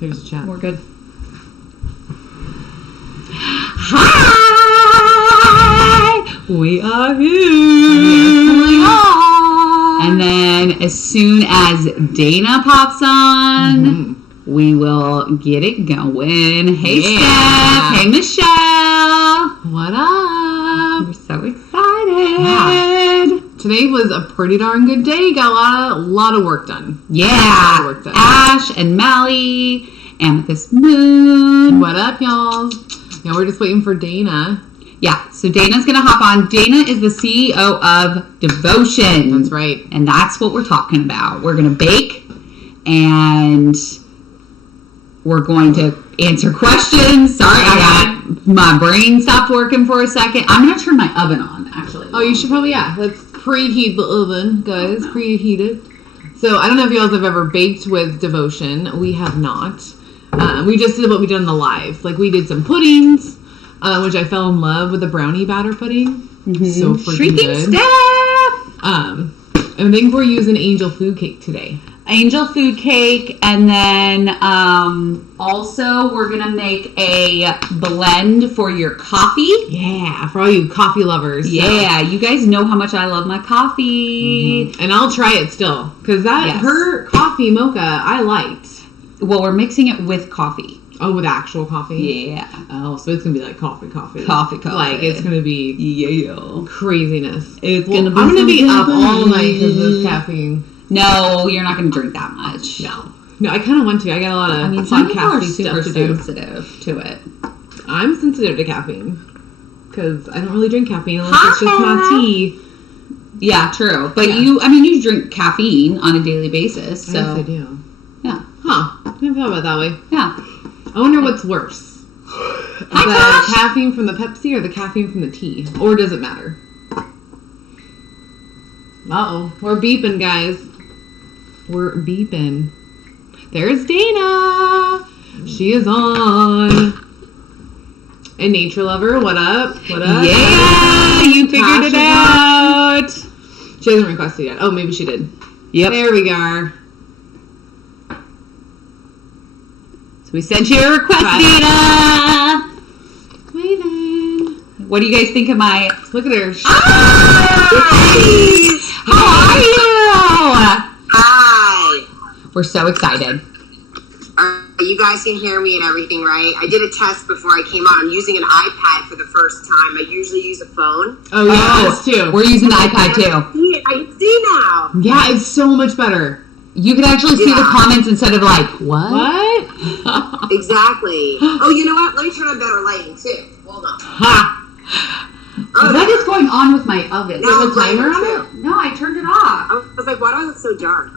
Here's the chat. We're good. Hi! We are here. And then as soon as Dana pops on, we will get it going. Hey, Steph. Hey, Michelle. What up? We're so excited. Yeah. Today was a pretty darn good day. Got a lot of work done. Yeah. Ash and Mally, Amethyst Moon. What up, y'all? Yeah, we're just waiting for Dana. Yeah, so Dana's going to hop on. Dana is the CEO of Devotion. That's right. And that's what we're talking about. We're going to bake, and we're going to answer questions. Sorry, my brain stopped working for a second. I'm going to turn my oven on, actually. Oh, you should probably, let's preheat the oven, guys. Preheat it. So, I don't know if you guys have ever baked with Devotion. We have not. We just did what we did on the live. Like, we did some puddings, which I fell in love with the brownie batter pudding. So freaking Shrieking good. Steph! I think we're using angel food cake today. Angel food cake, and then also we're going to make a blend for your coffee. Yeah, for all you coffee lovers. Yeah, you guys know how much I love my coffee. And I'll try it still, because her coffee mocha I liked. Well, we're mixing it with coffee. Oh, with actual coffee? Yeah. Oh, so it's going to be like coffee. Coffee. Like, it's going to be craziness. It's going to be I'm going to be up all night because of this caffeine. No, you're not going to drink that much. No, I kind of want to. I got a lot of some people are podcasting super stuff to do. sensitive to it. I'm sensitive to caffeine because I don't really drink caffeine unless it's just my tea. Yeah, true. But you drink caffeine on a daily basis. So. Yes, I do. Yeah. Huh. I never thought about it that way. Yeah. I wonder what's worse. The caffeine from the Pepsi or the caffeine from the tea? Or does it matter? Uh-oh. We're beeping, guys. We're beeping. There's Dana. She is on. And Nature Lover, what up? What up? Yeah, you figured it out. She hasn't requested yet. Oh, maybe she did. Yep. There we go. So we sent you a request, Dana. Waiting. What do you guys think of my... Look at her. Hi! How are you? Hi. We're so excited. You guys can hear me and everything, right? I did a test before I came on. I'm using an iPad for the first time. I usually use a phone. Oh, yeah, us too. We're using the iPad, too. I see now. Yeah, it's so much better. You can actually see the comments instead of like, what? Exactly. Oh, you know what? Let me turn on better lighting, too. Hold on. Ha! What is going on with my oven? Now Is there a timer on it? No, I turned it off. I was like, why do I look so dark?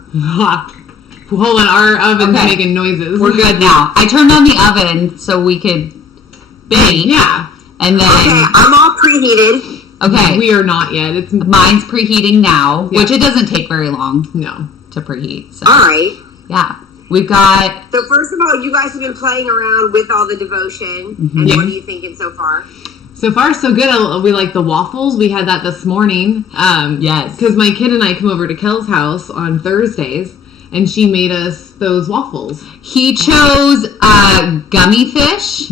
Hold on, our oven's making noises. We're good now. I turned on the oven so we could bake. Yeah. And then... Okay, I'm all preheated. Okay. We are not yet. Mine's preheating now, which it doesn't take very long. No. To preheat. So. All right. Yeah. We've got... So first of all, you guys have been playing around with all the Devotion. And what are you thinking so far? So far, so good. We like the waffles. We had that this morning. Yes. Because my kid and I come over to Kel's house on Thursdays, and she made us those waffles. He chose gummy fish.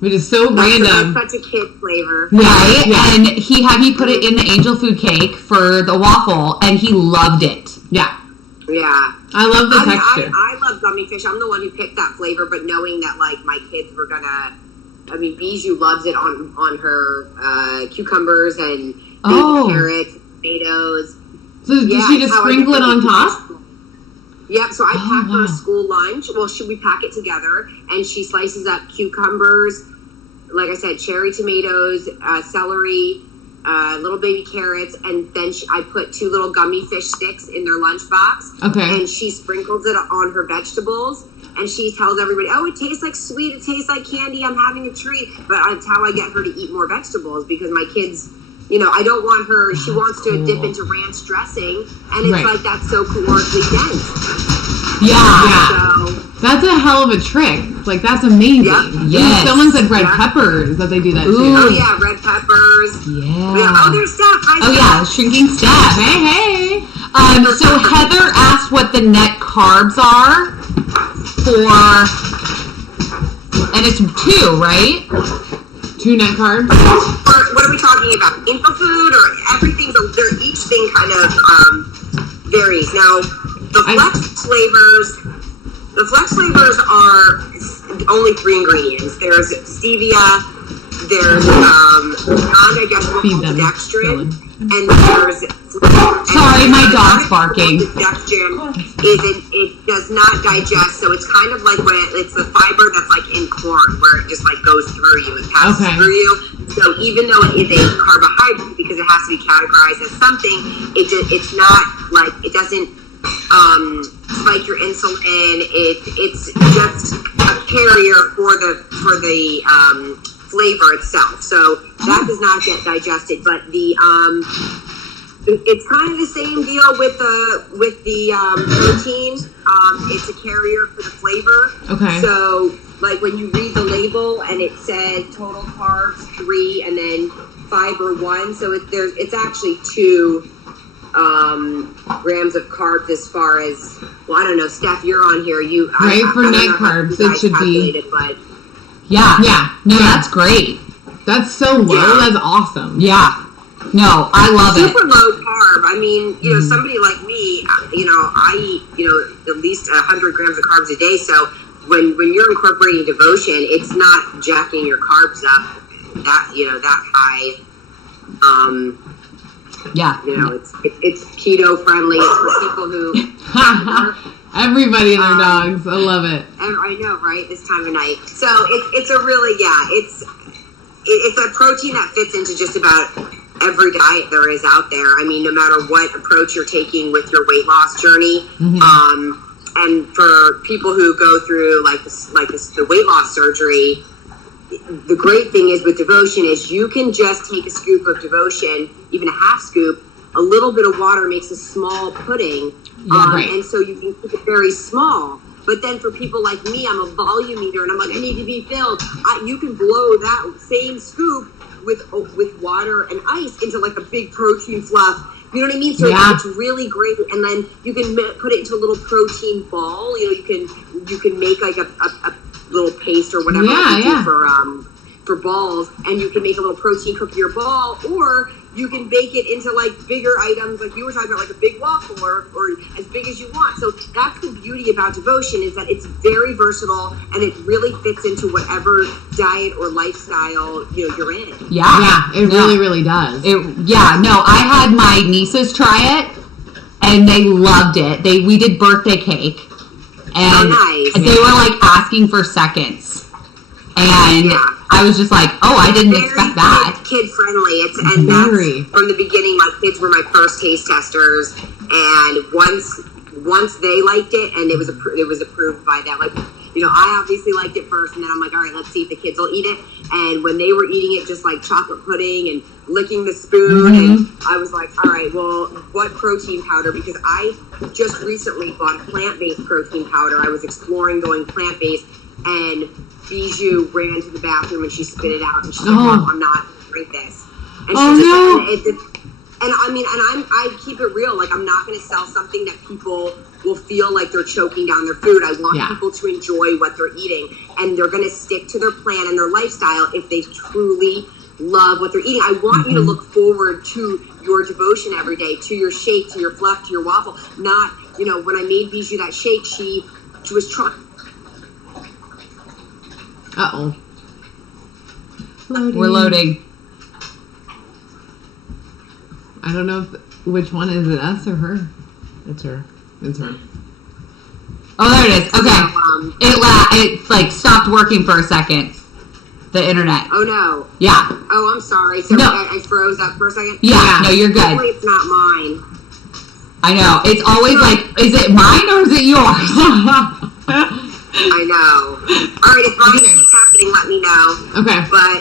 Which is so random. That's such a kid flavor. Right? Yeah. And he had me put it in the angel food cake for the waffle, and he loved it. Yeah. Yeah. I love the texture. I love gummy fish. I'm the one who picked that flavor, but knowing that, like, my kids were gonna... I mean, Bijou loves it on her cucumbers and baby carrots, tomatoes. So did she just sprinkle it on top? Yep, so I pack her a school lunch. Well, we pack it together, and she slices up cucumbers, like I said, cherry tomatoes, celery, little baby carrots, and then I put 2 little gummy fish sticks in their lunchbox. Okay. And she sprinkles it on her vegetables, and she tells everybody, oh, it tastes like sweet, it tastes like candy, I'm having a treat. But that's how I get her to eat more vegetables, because my kids, you know, I don't want her, she wants to dip into ranch dressing, and it's like, that's so calorically dense. Yeah. So, that's a hell of a trick. Like, that's amazing. Yep. Yes. Someone said red peppers, that they do that too. Oh, yeah, red peppers. Yeah. Oh, there's Steph. Hi, Oh, yeah, shrinking Steph. Hey, hey. So Heather asked what the net carbs are. and it's 2, right? 2 net carbs. Or what are we talking about? Info food or everything? Each thing kind of varies. Now, the flex flavors are only 3 ingredients. There's stevia, there's non-digestible dextrin, and there's sorry, my dog's barking. Dextrin it does not digest, so it's kind of like when it's the fiber that's like in corn, where it just like goes through you, it passes through you. So even though it is a carbohydrate because it has to be categorized as something, it's not like it doesn't spike your insulin. It's just a carrier for the flavor itself. So that does not get digested, but the it's kind of the same deal with the protein. It's a carrier for the flavor. Okay. So like when you read the label and it says total carbs 3 and then fiber 1, so it's actually 2 grams of carbs as far as, well, I don't know, Steph, you're on here. For net carbs, it should be. But yeah. No, that's great. That's so low. Yeah. That's awesome. Yeah. No, I love it. Super low carb. I mean, somebody like me, I eat, at least 100 grams of carbs a day. So when you're incorporating devotion, it's not jacking your carbs up that high. It's keto friendly. It's for people who everybody and their dogs. I love it. I know, right? This time of night. So it's a really it's a protein that fits into just about every diet there is out there. I mean, no matter what approach you're taking with your weight loss journey, and for people who go through the weight loss surgery, the great thing is with devotion is you can just take a scoop of devotion, even a half scoop, a little bit of water makes a small pudding, and so you can keep it very small. But then for people like me, I'm a volume eater, and I'm like, I need to be filled. You can blow that same scoop with water and ice into like a big protein fluff. You know what I mean? So it's really great. And then you can put it into a little protein ball. You can make like a little paste or whatever for balls, and you can make a little protein cookie or ball, or you can bake it into like bigger items, like you were talking about, like a big waffle or as big as you want. So that's the beauty about devotion, is that it's very versatile and it really fits into whatever diet or lifestyle you're in. It really does. I had my nieces try it and they loved it. We did birthday cake and they were like asking for seconds. And I was just like, I didn't expect that. Kid friendly. That's from the beginning. My kids were my first taste testers, and once they liked it, and it was approved by them. Like, I obviously liked it first, and then I'm like, all right, let's see if the kids will eat it. And when they were eating it, just like chocolate pudding and licking the spoon, and I was like, all right, well, what protein powder? Because I just recently bought a plant-based protein powder. I was exploring going plant-based, and Bijou ran to the bathroom and she spit it out, and she's like, "Mom, I'm not gonna drink this." And I keep it real. Like, I'm not going to sell something that people will feel like they're choking down their food. I want people to enjoy what they're eating, and they're going to stick to their plan and their lifestyle if they truly love what they're eating. I want you to look forward to your devotion every day, to your shake, to your fluff, to your waffle. Not, when I made Bijou that shake, she was trying. We're loading. I don't know which one is it, us or her? It's her. Oh, there it is. Okay. It like stopped working for a second. The internet. Oh no. Yeah. Oh, I'm sorry. So I froze up for a second. Yeah. No, you're good. Hopefully it's not mine. I know. It's always like, is it mine or is it yours? I know. All right, if mine keeps happening, let me know. Okay. But,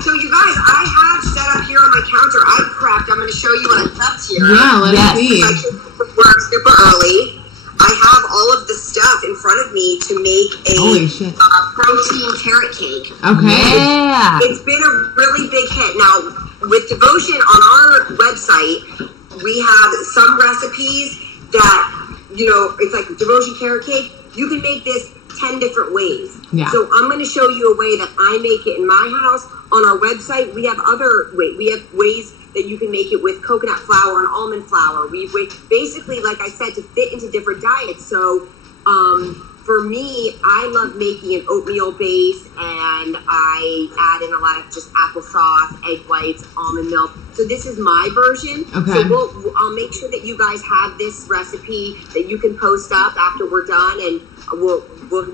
so you guys, I have set up here on my counter, I prepped. I'm going to show you what I prepped here. Yeah, let's see. I came to work super early. I have all of the stuff in front of me to make a protein carrot cake. Okay. Yeah. It's been a really big hit. Now, with Devotion on our website, we have some recipes that, it's like Devotion carrot cake. You can make this 10 different ways. Yeah. So I'm going to show you a way that I make it in my house. On our website, we have we have ways that you can make it with coconut flour and almond flour. We basically, like I said, to fit into different diets. So for me, I love making an oatmeal base, and I add in a lot of just applesauce, egg whites, almond milk. So this is my version. Okay. So I'll make sure that you guys have this recipe that you can post up after we're done, and we'll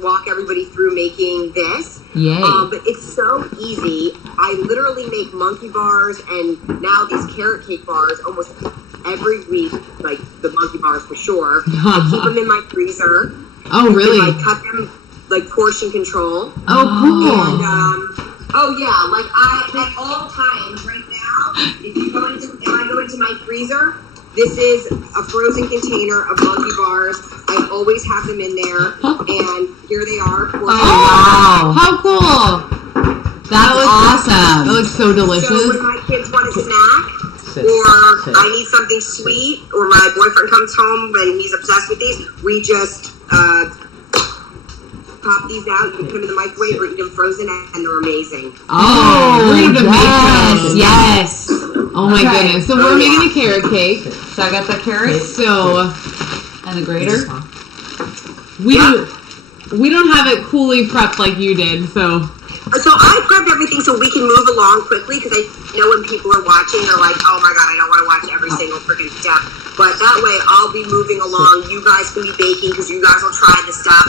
walk everybody through making this. Yay. But it's so easy. I literally make monkey bars and now these carrot cake bars almost every week, like the monkey bars for sure. I keep them in my freezer. Oh, really? I cut them like portion control. Oh, cool. And like at all times right now, if I go into my freezer, this is a frozen container of monkey bars. I always have them in there, and here they are. Oh, wow. How cool. That looks awesome. That looks so delicious. So when my kids want a snack, or I need something sweet, or my boyfriend comes home and he's obsessed with these, we just pop these out. You can put them in the microwave or eat them frozen, and they're amazing. Oh, yes. Oh my goodness. So we're making a carrot cake. So I got the carrots and the grater. We don't have it coolly prepped like you did, so I prepped everything so we can move along quickly, because I know when people are watching, they're like, oh my god, I don't want to watch every single freaking step. But that way, I'll be moving along. You guys can be baking, because you guys will try the stuff,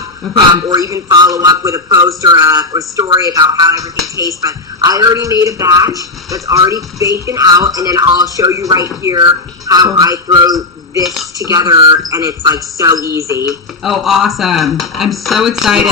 or even follow up with a post or a story about how everything tastes. But I already made a batch that's already baked and out, and then I'll show you right here how I throw this together, and it's like so easy. Oh, awesome. I'm so excited.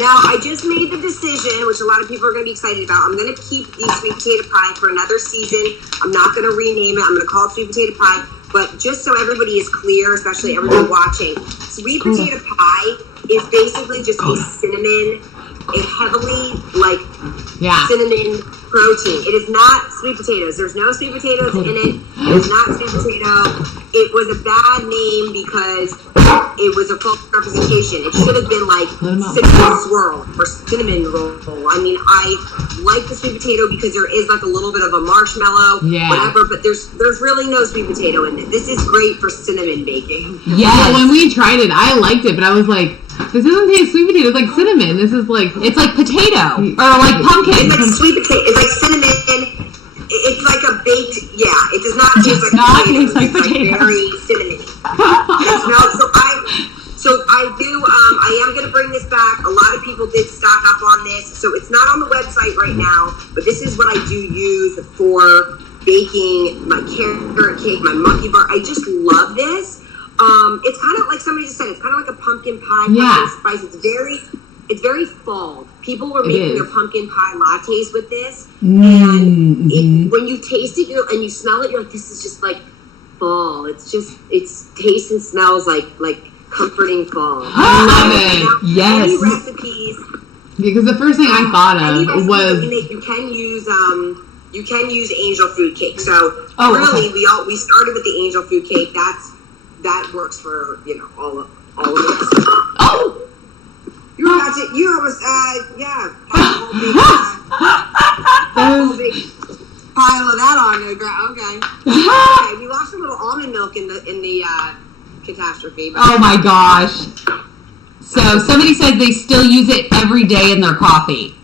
Now, I just made the decision, which a lot of people are going to be excited about. I'm going to keep the sweet potato pie for another season. I'm not going to rename it. I'm going to call it sweet potato pie. But just so everybody is clear, especially everyone watching, sweet potato pie is basically just a cinnamon, a heavily, cinnamon protein. It is not sweet potatoes. There's no sweet potatoes in it. It is not sweet potato. It was a bad name because it was a false representation. It should have been like cinnamon swirl or cinnamon roll. I mean, I like the sweet potato because there is like a little bit of a marshmallow, whatever, but there's really no sweet potato in it. This is great for cinnamon baking. Yes. Well, when we tried it, I liked it, but I was like, this doesn't taste sweet potato. It's like cinnamon. This is like, it's like potato or like pumpkin. It's like sweet potato. It's like cinnamon. It's like a baked. Yeah, it does not taste like potato. It's like very cinnamony. It smells. I am going to bring this back. A lot of people did stock up on this, so it's not on the website right now. But this is what I do use for baking my carrot cake, my monkey bar. I just love this. It's kind of like somebody just said. It's kind of like a pumpkin pie, pumpkin spice. It's very fall. People were making their pumpkin pie lattes with this, and when you taste it, and you smell it, you're like, this is just like fall. It tastes and smells like comforting fall. I love it. Yes. Any recipes? Because the first thing I thought of was you can use angel food cake. So we started with the angel food cake. That works for all of us. Oh. You almost, a whole big pile of that on the ground. Okay. We lost a little almond milk in the catastrophe. But oh my gosh. So somebody says they still use it every day in their coffee.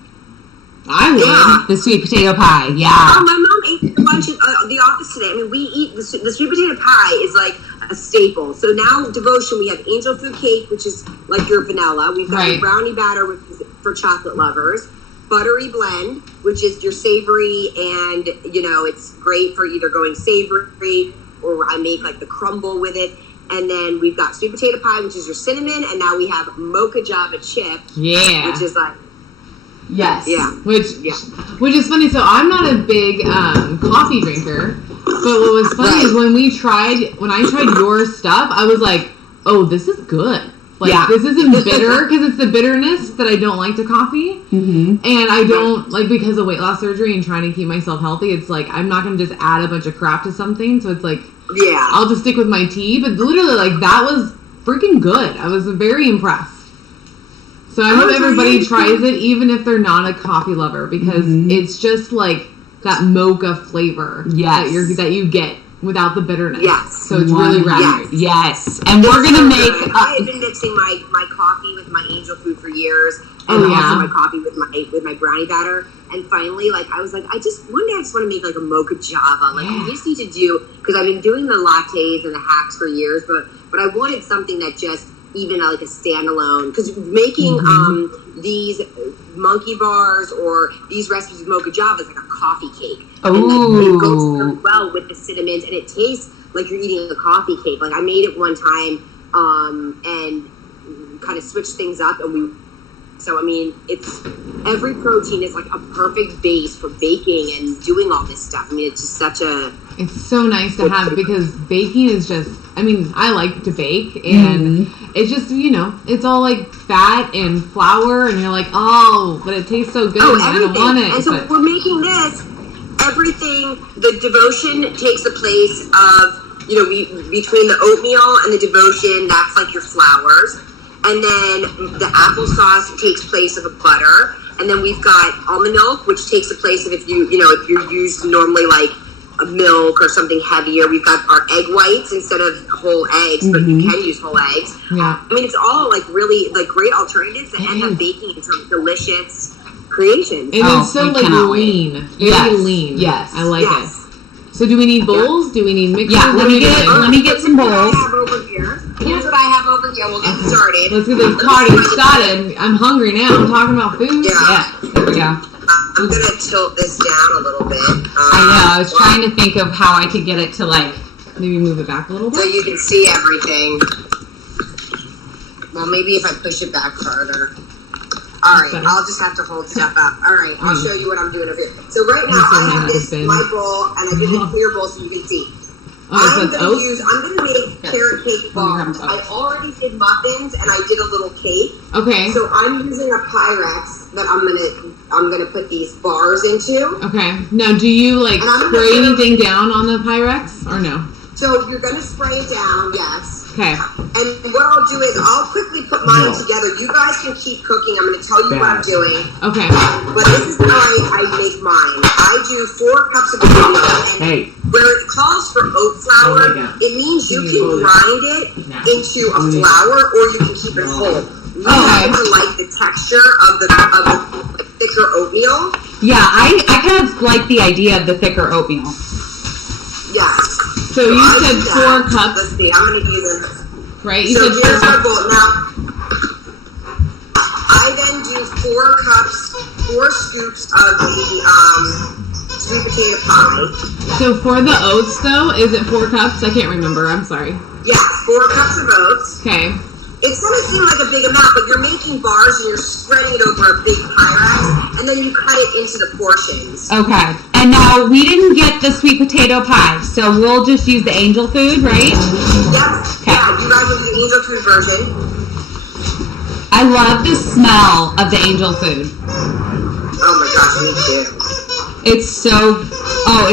I would. Yeah. The sweet potato pie, yeah. Oh, my mom ate lunch at the office today. I mean, we eat the sweet potato pie is like a staple. So now devotion, we have angel food cake, which is like your vanilla. We've got a brownie batter, which is for chocolate lovers. Buttery blend, which is your savory, and it's great for either going savory, or I make like the crumble with it. And then we've got sweet potato pie, which is your cinnamon, and now we have mocha java chip, which is like which is funny. So I'm not a big coffee drinker, but what was funny is when I tried your stuff, I was like, oh, this is good. Like, this isn't bitter, because it's the bitterness that I don't like to coffee. And I don't, because of weight loss surgery and trying to keep myself healthy, it's like, I'm not going to just add a bunch of crap to something. So it's like, I'll just stick with my tea. But literally, that was freaking good. I was very impressed. So I hope Okay. everybody tries it, even if they're not a coffee lover, because it's just like that mocha flavor that you get without the bitterness. Yes. So it's really rad. Yes. And we're going to make... I have been mixing my coffee with my angel food for years. Oh, And yeah? also my coffee with my brownie batter. And finally, like, I was like, one day I just want to make like a mocha java. Like, I just need to do, because I've been doing the lattes and the hacks for years, but I wanted something that just, even like a standalone, because making these monkey bars or these recipes with mocha java is like a coffee cake. And like, it goes so well with the cinnamons, and it tastes like you're eating a coffee cake. Like, I made it one time and kind of switched things up, and so I mean, it's every protein is like a perfect base for baking and doing all this stuff. I mean, it's just such a... It's so nice to have, because baking is just, I mean, I like to bake, and it's just, it's all like fat and flour, and you're like, oh, but it tastes so good, and I don't want it. And so we're making this, everything, the devotion takes the place of, between the oatmeal and the devotion, that's like your flours. And then the applesauce takes place of a butter. And then we've got almond milk, which takes the place of if you use normally like a milk or something heavier. We've got our egg whites instead of whole eggs, but you can use whole eggs. Yeah. I mean, it's all like really like great alternatives that end up baking into delicious creations. And it's so like lean. Very lean. Yes. I like it. So do we need bowls? Do we need mixers? Yeah, let me get some bowls. Here's what I have over here. We'll get started. Let's get this party started. I'm hungry now. I'm talking about food. Yeah. There we go. I'm gonna tilt this down a little bit. I know. I was trying to think of how I could get it to like maybe move it back a little bit, so you can see everything. Well, maybe if I push it back further. All right, I'll just have to hold stuff up. All right, I'll show you what I'm doing over here. So right now I have this my bowl, and I did a clear bowl so you can see. I'm gonna make carrot cake bars. I already did muffins and I did a little cake. Okay. So I'm using a Pyrex that I'm gonna put these bars into. Okay. Now, do you like spray anything down on the Pyrex or no? So you're gonna spray it down, yes. Okay. And what I'll do is I'll quickly put mine together. You guys can keep cooking. I'm gonna tell you what I'm doing. Okay. But this is how I make mine. I do 4 cups of oatmeal. Where it calls for oat flour, it means you can grind it into a flour or you can keep it whole. You happen to like the texture of the thicker oatmeal. Yeah, I kind of like the idea of the thicker oatmeal. Yes. So you said 4 cups. Let's see, I'm going to do this. Right? You so said here's 4 my cups. bowl. Now, I then do 4 cups, 4 scoops of the sweet potato pie. So for the oats, though, is it 4 cups? I can't remember. I'm sorry. Yes, 4 cups of oats. Okay. It's going to seem like a big amount, but you're making bars and you're spreading it over a big Pyrex, and then you cut it into the portions. Okay. And now we didn't get the sweet potato pie, so we'll just use the angel food, right? Yep. Okay. Yeah, you guys will do the angel food version. I love the smell of the angel food. Oh my gosh, me too. It's so,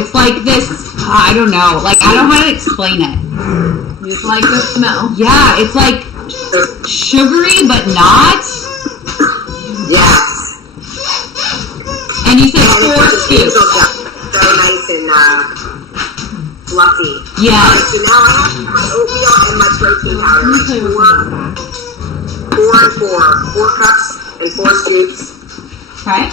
it's like this, I don't know, like I don't know how to explain it. It's like the smell. Yeah, it's like sugary, but not. Yes. And you said 4 scoops. Very nice and fluffy. Yeah. All right, so now I have my oatmeal and my protein powder. Like 4 and 4. 4 cups and 4 scoops. Okay.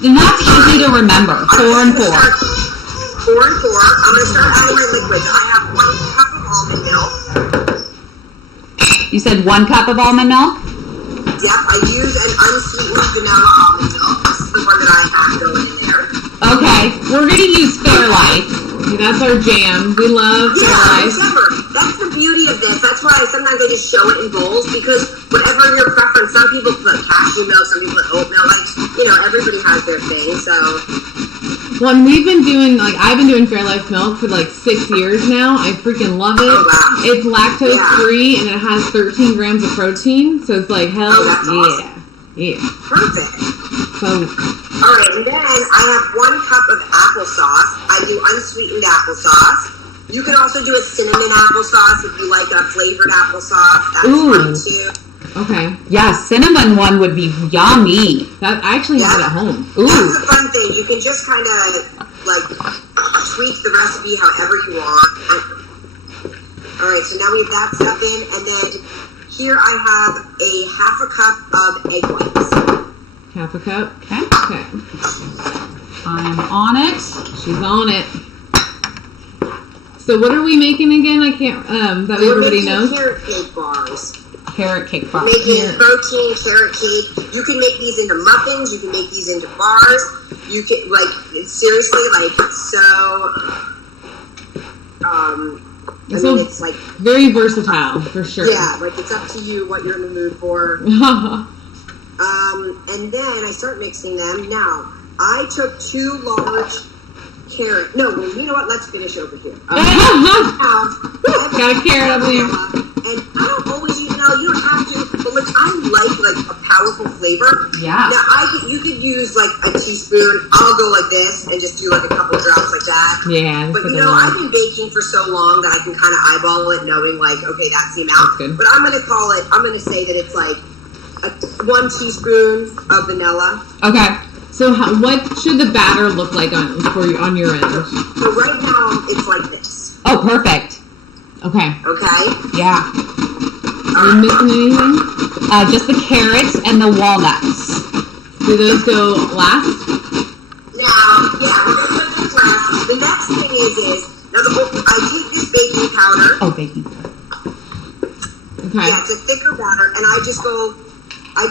Then that's easy to remember. 4 and 4. 4 and 4. I'm going to start adding my liquids. I have 1 cup of almond milk. You said 1 cup of almond milk? Yep, I use an unsweetened vanilla almond milk. This is the one that I have going in there. Okay, we're going to use Fairlife. That's our jam. We love Fairlife. Remember, that's the beauty of this. That's why sometimes I just show it in bowls, because whatever your preference, some people put cashew milk, some people put oat milk. Like, everybody has their thing, so... Well, and I've been doing Fairlife milk for like 6 years now. I freaking love it. Oh, wow. It's lactose free and it has 13 grams of protein. So it's like, hell awesome. Yeah. Perfect. So, all right, and then I have 1 cup of applesauce. I do unsweetened applesauce. You can also do a cinnamon applesauce if you like a flavored applesauce. That's fun too. Okay. Yeah, cinnamon one would be yummy. That I actually have it at home. Ooh. That's the fun thing. You can just kind of like tweak the recipe however you want. All right, so now we have that stuff in, and then here I have a half a cup of egg whites. Half a cup. Okay. Okay. I'm on it. She's on it. So what are we making again? I can't. That way everybody knows. Carrot cake bars. Carrot cake bar. Making protein carrot cake. You can make these into muffins. You can make these into bars. You can seriously so. I mean, it's like very versatile for sure. Yeah, it's up to you what you're in the mood for. And then I start mixing them. Now I took 2 large carrot. No, you know what? Let's finish over here. Got a carrot over here. And I don't always, you don't have to, but I like a powerful flavor. Yeah. Now you could use a teaspoon. I'll go like this and just do a couple drops like that. Yeah. But I've been baking for so long that I can kind of eyeball it, knowing okay, that's the amount. That's good. But I'm gonna say that it's 1 teaspoon of vanilla. Okay. So what should the batter look like on your end? So right now it's like this. Oh, perfect. Okay. Okay. Yeah. Are we missing anything? Just the carrots and the walnuts. Do those go last? Now, yeah, we're gonna put this last. The next thing is now I take this baking powder. Oh, baking powder. Okay. Yeah, it's a thicker batter, and I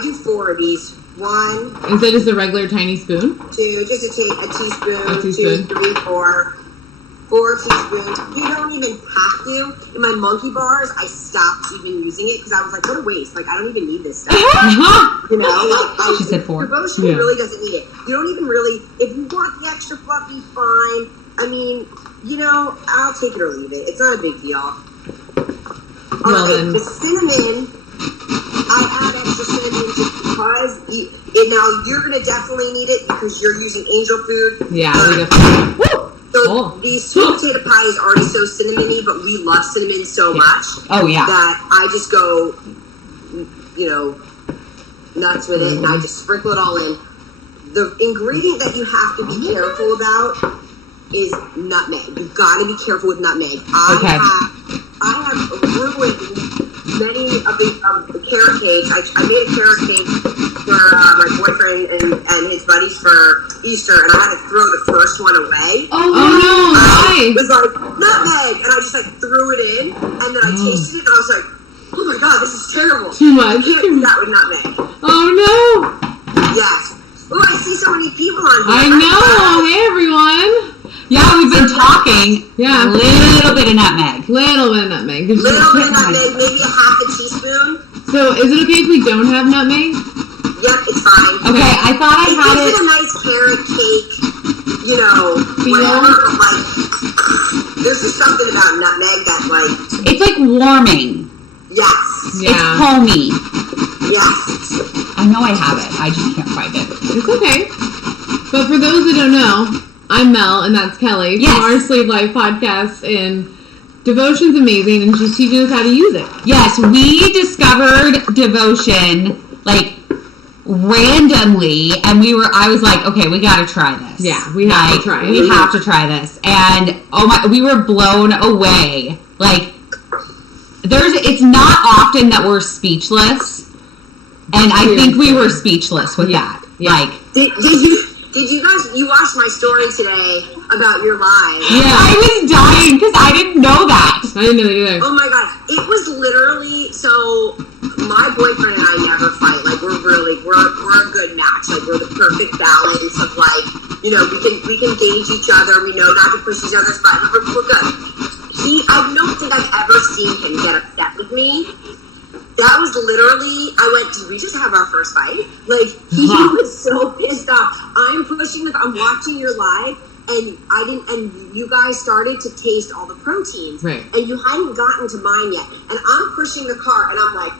do 4 of these. 1. Is that just a regular tiny spoon? 2, just a teaspoon. A teaspoon. 2, 3, 4. 4 teaspoons. You don't even have to. In my monkey bars, I stopped even using it because I was like, what a waste. I don't even need this stuff. She said 4. Devotion really doesn't need it. You don't even really, if you want the extra fluffy, fine. I mean, I'll take it or leave it. It's not a big deal. The cinnamon, I add extra cinnamon just because, now you're going to definitely need it because you're using angel food. Yeah, we definitely. So the sweet potato pie is already so cinnamony, but we love cinnamon so much that I just go, nuts with it, and I just sprinkle it all in. The ingredient that you have to be careful about is nutmeg. You've got to be careful with nutmeg. I have ruined many of the carrot cakes. I made a carrot cake for my boyfriend and his buddies for Easter, and I had to throw the first one away. Oh no! Why? It was nutmeg, and I just threw it in, and then I tasted it, and I was like, oh my god, this is terrible. Too much. You can't do that with nutmeg. Oh no! Yes. Oh, I see so many people on here. I know. Hey everyone. Yeah, we've been talking. Yeah. A little bit of nutmeg. Little bit of nutmeg. Little bit of nutmeg, maybe a half a teaspoon. So, is it okay if we don't have nutmeg? Yep, it's fine. Okay, I thought I had gives it. a nice carrot cake, Feel? whatever, but there's just something about nutmeg that It's warming. yes. Yeah. It's homey. Yes. I know I have it. I just can't find it. It's okay. But for those that don't know, I'm Mel, and that's Kelly Yes. from our Slave Life podcast, and Devotion's amazing, and she's teaching us how to use it. Yes, we discovered Devotion randomly, and I was like, okay, we got to try this. Yeah, we have to try it. We have to try this, and we were blown away. It's not often that we're speechless, and I think we were speechless with that. Yeah. Did you guys, you watched my story today about your live? Yeah. I was dying because I didn't know that. I didn't know that either. Oh my god, it was literally, so my boyfriend and I never fight. We're a good match. We're the perfect balance of we can gauge each other. We know not to push each other's buttons. We're good. I don't think I've ever seen him get upset with me. That was literally, I went, did we just have our first fight? He was so pissed off. I'm watching your live, and you guys started to taste all the proteins. Right. And you hadn't gotten to mine yet. And I'm pushing the cart, and I'm like,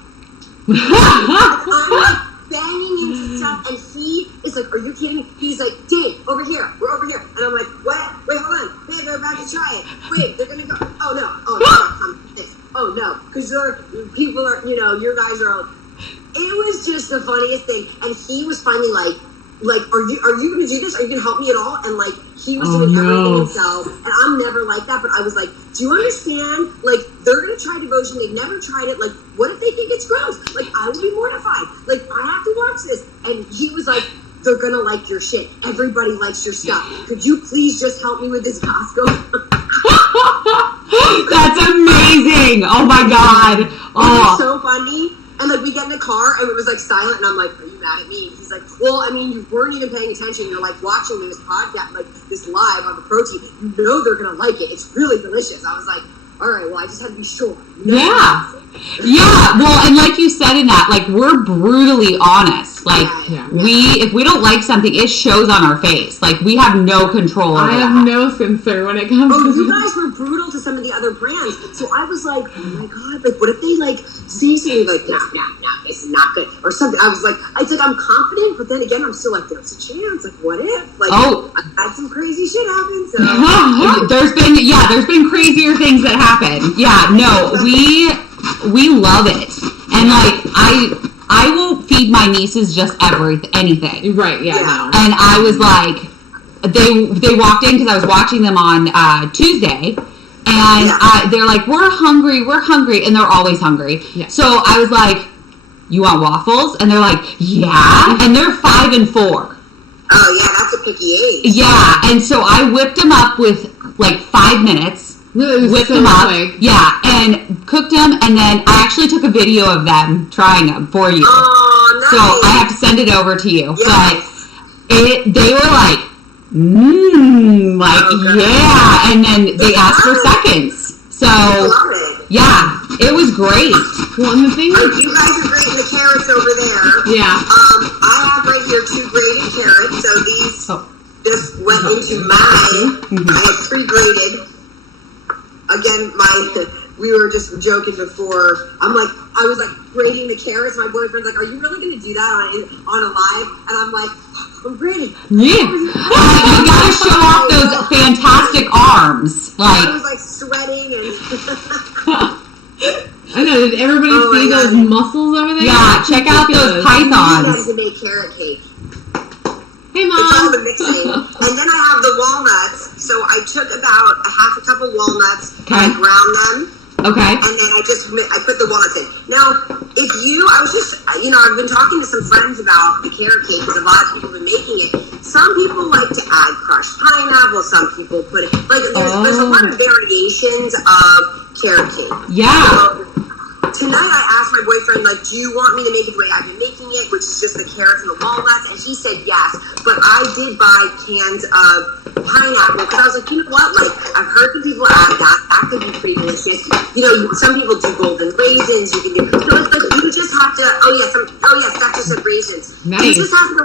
I'm banging into stuff, and he is like, are you kidding me? He's like, Dave, over here, we're over here. And I'm like, what? Wait, hold on. Hey, they're about to try it. Wait, they're gonna go. Oh no, come this. Oh no, because people are, your guys are the funniest thing. And he was finally like, are you gonna do this? Are you gonna help me at all? And like he was doing everything himself. And I'm never like that, but I was like, do you understand? Like they're gonna try devotion. They've never tried it. Like what if they think it's gross? Like I would be mortified. Like I have to watch this. And he was like, they're gonna like your shit. Everybody likes your stuff. Could you please just help me with this Costco? That's amazing. Oh my God. It was so funny. And like we get in the car and it was like silent and I'm like, are you mad at me? He's like, well, I mean, you weren't even paying attention. You're like watching this podcast, like this live on the protein. You know they're gonna like it. It's really delicious. I was like, all right, well, I just had to be sure. Yeah. Yeah. Well, and like you said in that, like we're brutally honest. Like if we don't like something, it shows on our face. Like we have no control over I have no censor when it comes to you guys were brutal to some of the other brands. So I was like, oh my God, like what if they like say something like, no, this is not good or something. I was like, I'm confident, but then again, I'm still like, there's a chance. Like what if? Like I had some crazy shit happen. So there's been crazier things that happen. Yeah, no, we love it. And like I will feed my nieces just anything. Right, yeah. No. And I was like, they walked in because I was watching them on Tuesday. And they're like, we're hungry, and they're always hungry. Yeah. So I was like, you want waffles? And they're like, yeah. And they're 5 and 4. Oh yeah, that's a picky age. Yeah, and so I whipped them up with like 5 minutes. Whipped them up, and cooked them, and then I actually took a video of them trying them for you. Oh, nice. So I have to send it over to you. Yes. But they were like, yeah, and then they asked for seconds. So I love it. Yeah, it was great. Well, and the thing is, you guys are grating the carrots over there. Yeah. I have right here 2 grated carrots, so these just went into mine. I had pre-grated. Again, we were just joking before. I was like grating the carrots. My boyfriend's like, "Are you really going to do that on a live?" And I'm like, "I'm grating." Yeah, you gotta show off those fantastic arms. I was like sweating and. I know. Did everybody see those muscles over there? Yeah, check out those pythons. To make carrot cake. Hey, Mom. It's all the mixing. And then I have the walnuts. So I took about a half a cup of walnuts and I ground them. Okay. And then I put the walnuts in. Now, I've been talking to some friends about the carrot cake because a lot of people have been making it. Some people like to add crushed pineapple. Some people put it, there's a lot of variations of carrot cake. Yeah. So, tonight I asked my boyfriend, do you want me to make it the way I've been making it, which is just the carrots and the walnuts? And he said yes. But I did buy cans of pineapple because I was like, you know what? I've heard some people add that. That could be pretty delicious. Some people do golden raisins. You can do. So it's like you just have to. That just said raisins. Nice. You just have to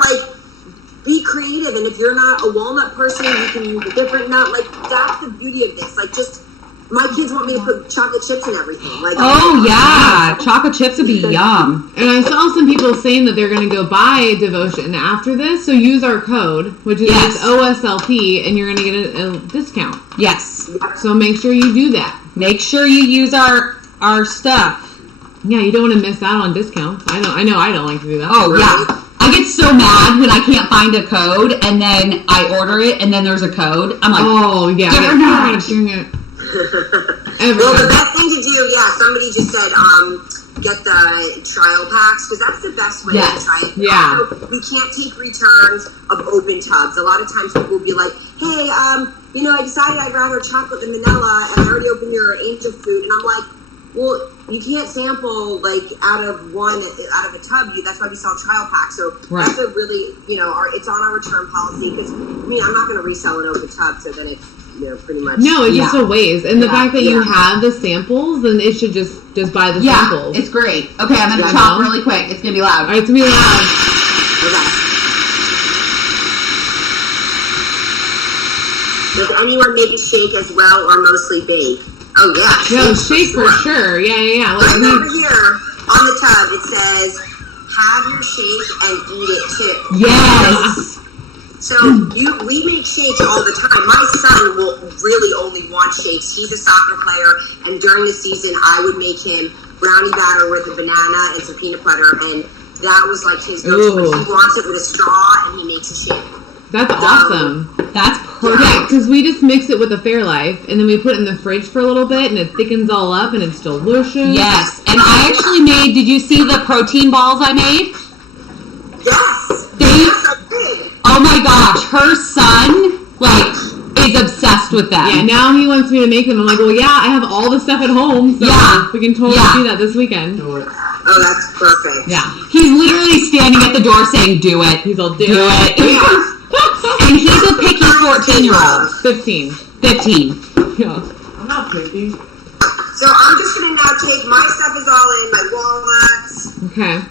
be creative. And if you're not a walnut person, you can use a different nut. That's the beauty of this. My kids want me to put chocolate chips in everything. Chocolate chips would be yum. And I saw some people saying that they're going to go buy Devotion after this, so use our code, which is OSLP, and you're going to get a discount. Yes. So make sure you do that. Make sure you use our stuff. Yeah, you don't want to miss out on discounts. I know I don't like to do that. Oh, yeah. I get so mad when I can't find a code, and then I order it, and then there's a code. I'm like, oh, yeah. Dang it. Well, the best thing to do, somebody just said, get the trial packs, because that's the best way to try it. Yeah. Also, we can't take returns of open tubs. A lot of times people will be like, hey, I decided I'd rather chocolate than vanilla, and I already opened your angel food, and I'm like, well, you can't sample out of a tub. That's why we sell trial packs. So that's a really, it's on our return policy, because I'm not going to resell an open tub, so then it's pretty much. No, it's just a waste. And the fact that you have the samples, then it should just buy the samples. It's great. Okay, I'm going to chop really quick. It's going to be loud. All right, it's going to be loud. Okay. Does anyone make a shake as well or mostly bake? Oh, yeah. No, shake for sure. Yeah. Right over here on the tub, it says, have your shake and eat it too. Yes. So we make shakes all the time. My son will really only want shakes. He's a soccer player, and during the season, I would make him brownie batter with a banana and some peanut butter, and that was like his go-to. But he wants it with a straw, and he makes a shake. That's awesome. That's perfect. Yeah, because we just mix it with a Fairlife, and then we put it in the fridge for a little bit, and it thickens all up, and it's delicious. Yes, and I actually made, did you see the protein balls I made? Yes! Yes, I did. Oh my gosh, her son, like, is obsessed with them. Yeah, now he wants me to make them. I'm like, well, yeah, I have all the stuff at home, so we can totally do that this weekend. Oh, that's perfect. Yeah. He's literally standing at the door saying, do it. He's all, do it. And he's a picky 14-year-old. 15. 15. Yeah. I'm not picky. So I'm just going to now take, my stuff is all in, my walnuts, Okay.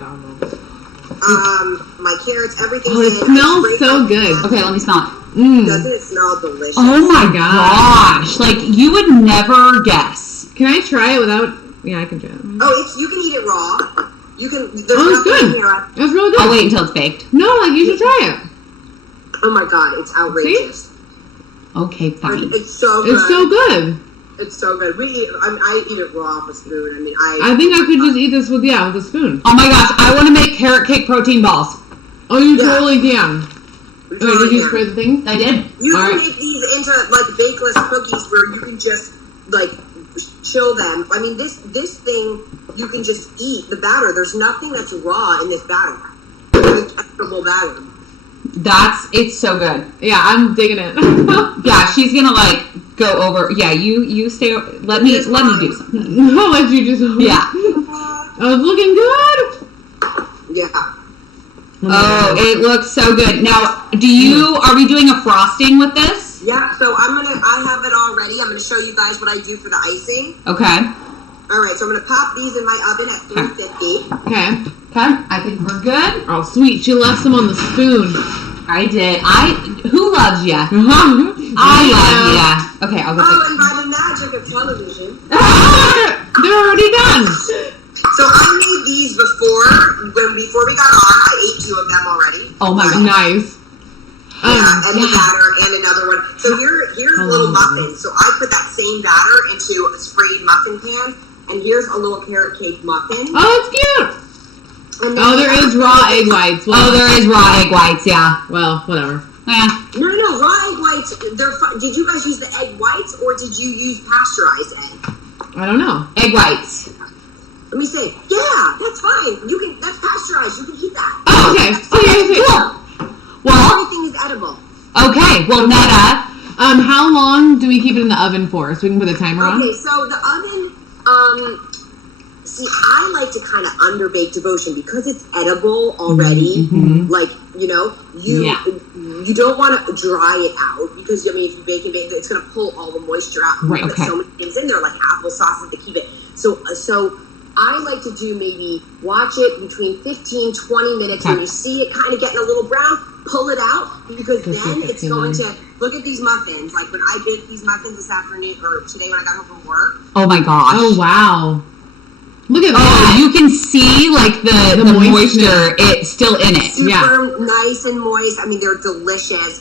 my carrots, everything's Oh, it in. smells so good. Okay, let me smell it. Doesn't it smell delicious? Oh my gosh. Like, you would never guess. Can I try it without... Yeah, I can try it. Oh, you can eat it raw. You can, there's it's nothing good. here. It's really good. I'll wait until it's baked. No, like, you should try it. Oh my god, it's outrageous. Okay, fine. It's so good. It's so good. It's so good. I eat it raw off a spoon. I mean, I think I could just eat this with a spoon. Oh my gosh, I want to make carrot cake protein balls. Oh, you totally can. We Wait, did you spray the thing? I did. You All can right. make these into like bakeless cookies where you can just like chill them. I mean, this thing you can just eat the batter. There's nothing that's raw in this batter. It's a vegetable batter. It's so good. Yeah, I'm digging it. Yeah, she's gonna like go over. Yeah, you stay. Let me do something. I'll let you just. Yeah. It's looking good. Yeah. Oh, it looks so good. Now, are we doing a frosting with this? Yeah. So I have it all ready. I'm gonna show you guys what I do for the icing. Okay. All right. So I'm gonna pop these in my oven at 350. Okay. Okay. I think we're good. Oh, sweet. She left some on the spoon. I did. Who loves ya? I love ya. Okay, I'll go. Oh, and by the magic of television. They're already done. So I made these before we got on. I ate 2 of them already. Oh my god. Nice. And the batter and another one. So here's a little muffin. So I put that same batter into a sprayed muffin pan. And here's a little carrot cake muffin. Oh, it's cute. And Oh, there is raw egg whites. Oh, there is raw egg whites. Yeah. Well, whatever. Yeah. No, raw egg whites. Did you guys use the egg whites or did you use pasteurized egg? I don't know. Egg whites. Let me say, yeah, that's fine. That's pasteurized. You can eat that. Oh, okay. Okay. Cool. Well, Everything is edible. okay. Well, Netta. How long do we keep it in the oven for? So we can put the timer on? Okay, so the oven, see, I like to kind of underbake devotion because it's edible already. Mm-hmm. Like, you don't want to dry it out because, I mean, if you bake it, it's going to pull all the moisture out. And Right, put okay. so many things in there, like applesauce to keep it. So I like to do maybe watch it between 15, 20 minutes. Okay. When you see it kind of getting a little brown, pull it out because then it's going to, look at these muffins. Like when I baked these muffins this afternoon or today when I got home from work. Oh my gosh. Oh, wow. Look at Oh, that. you can see like the moisture. It's still in it. Super nice and moist. I mean, they're delicious.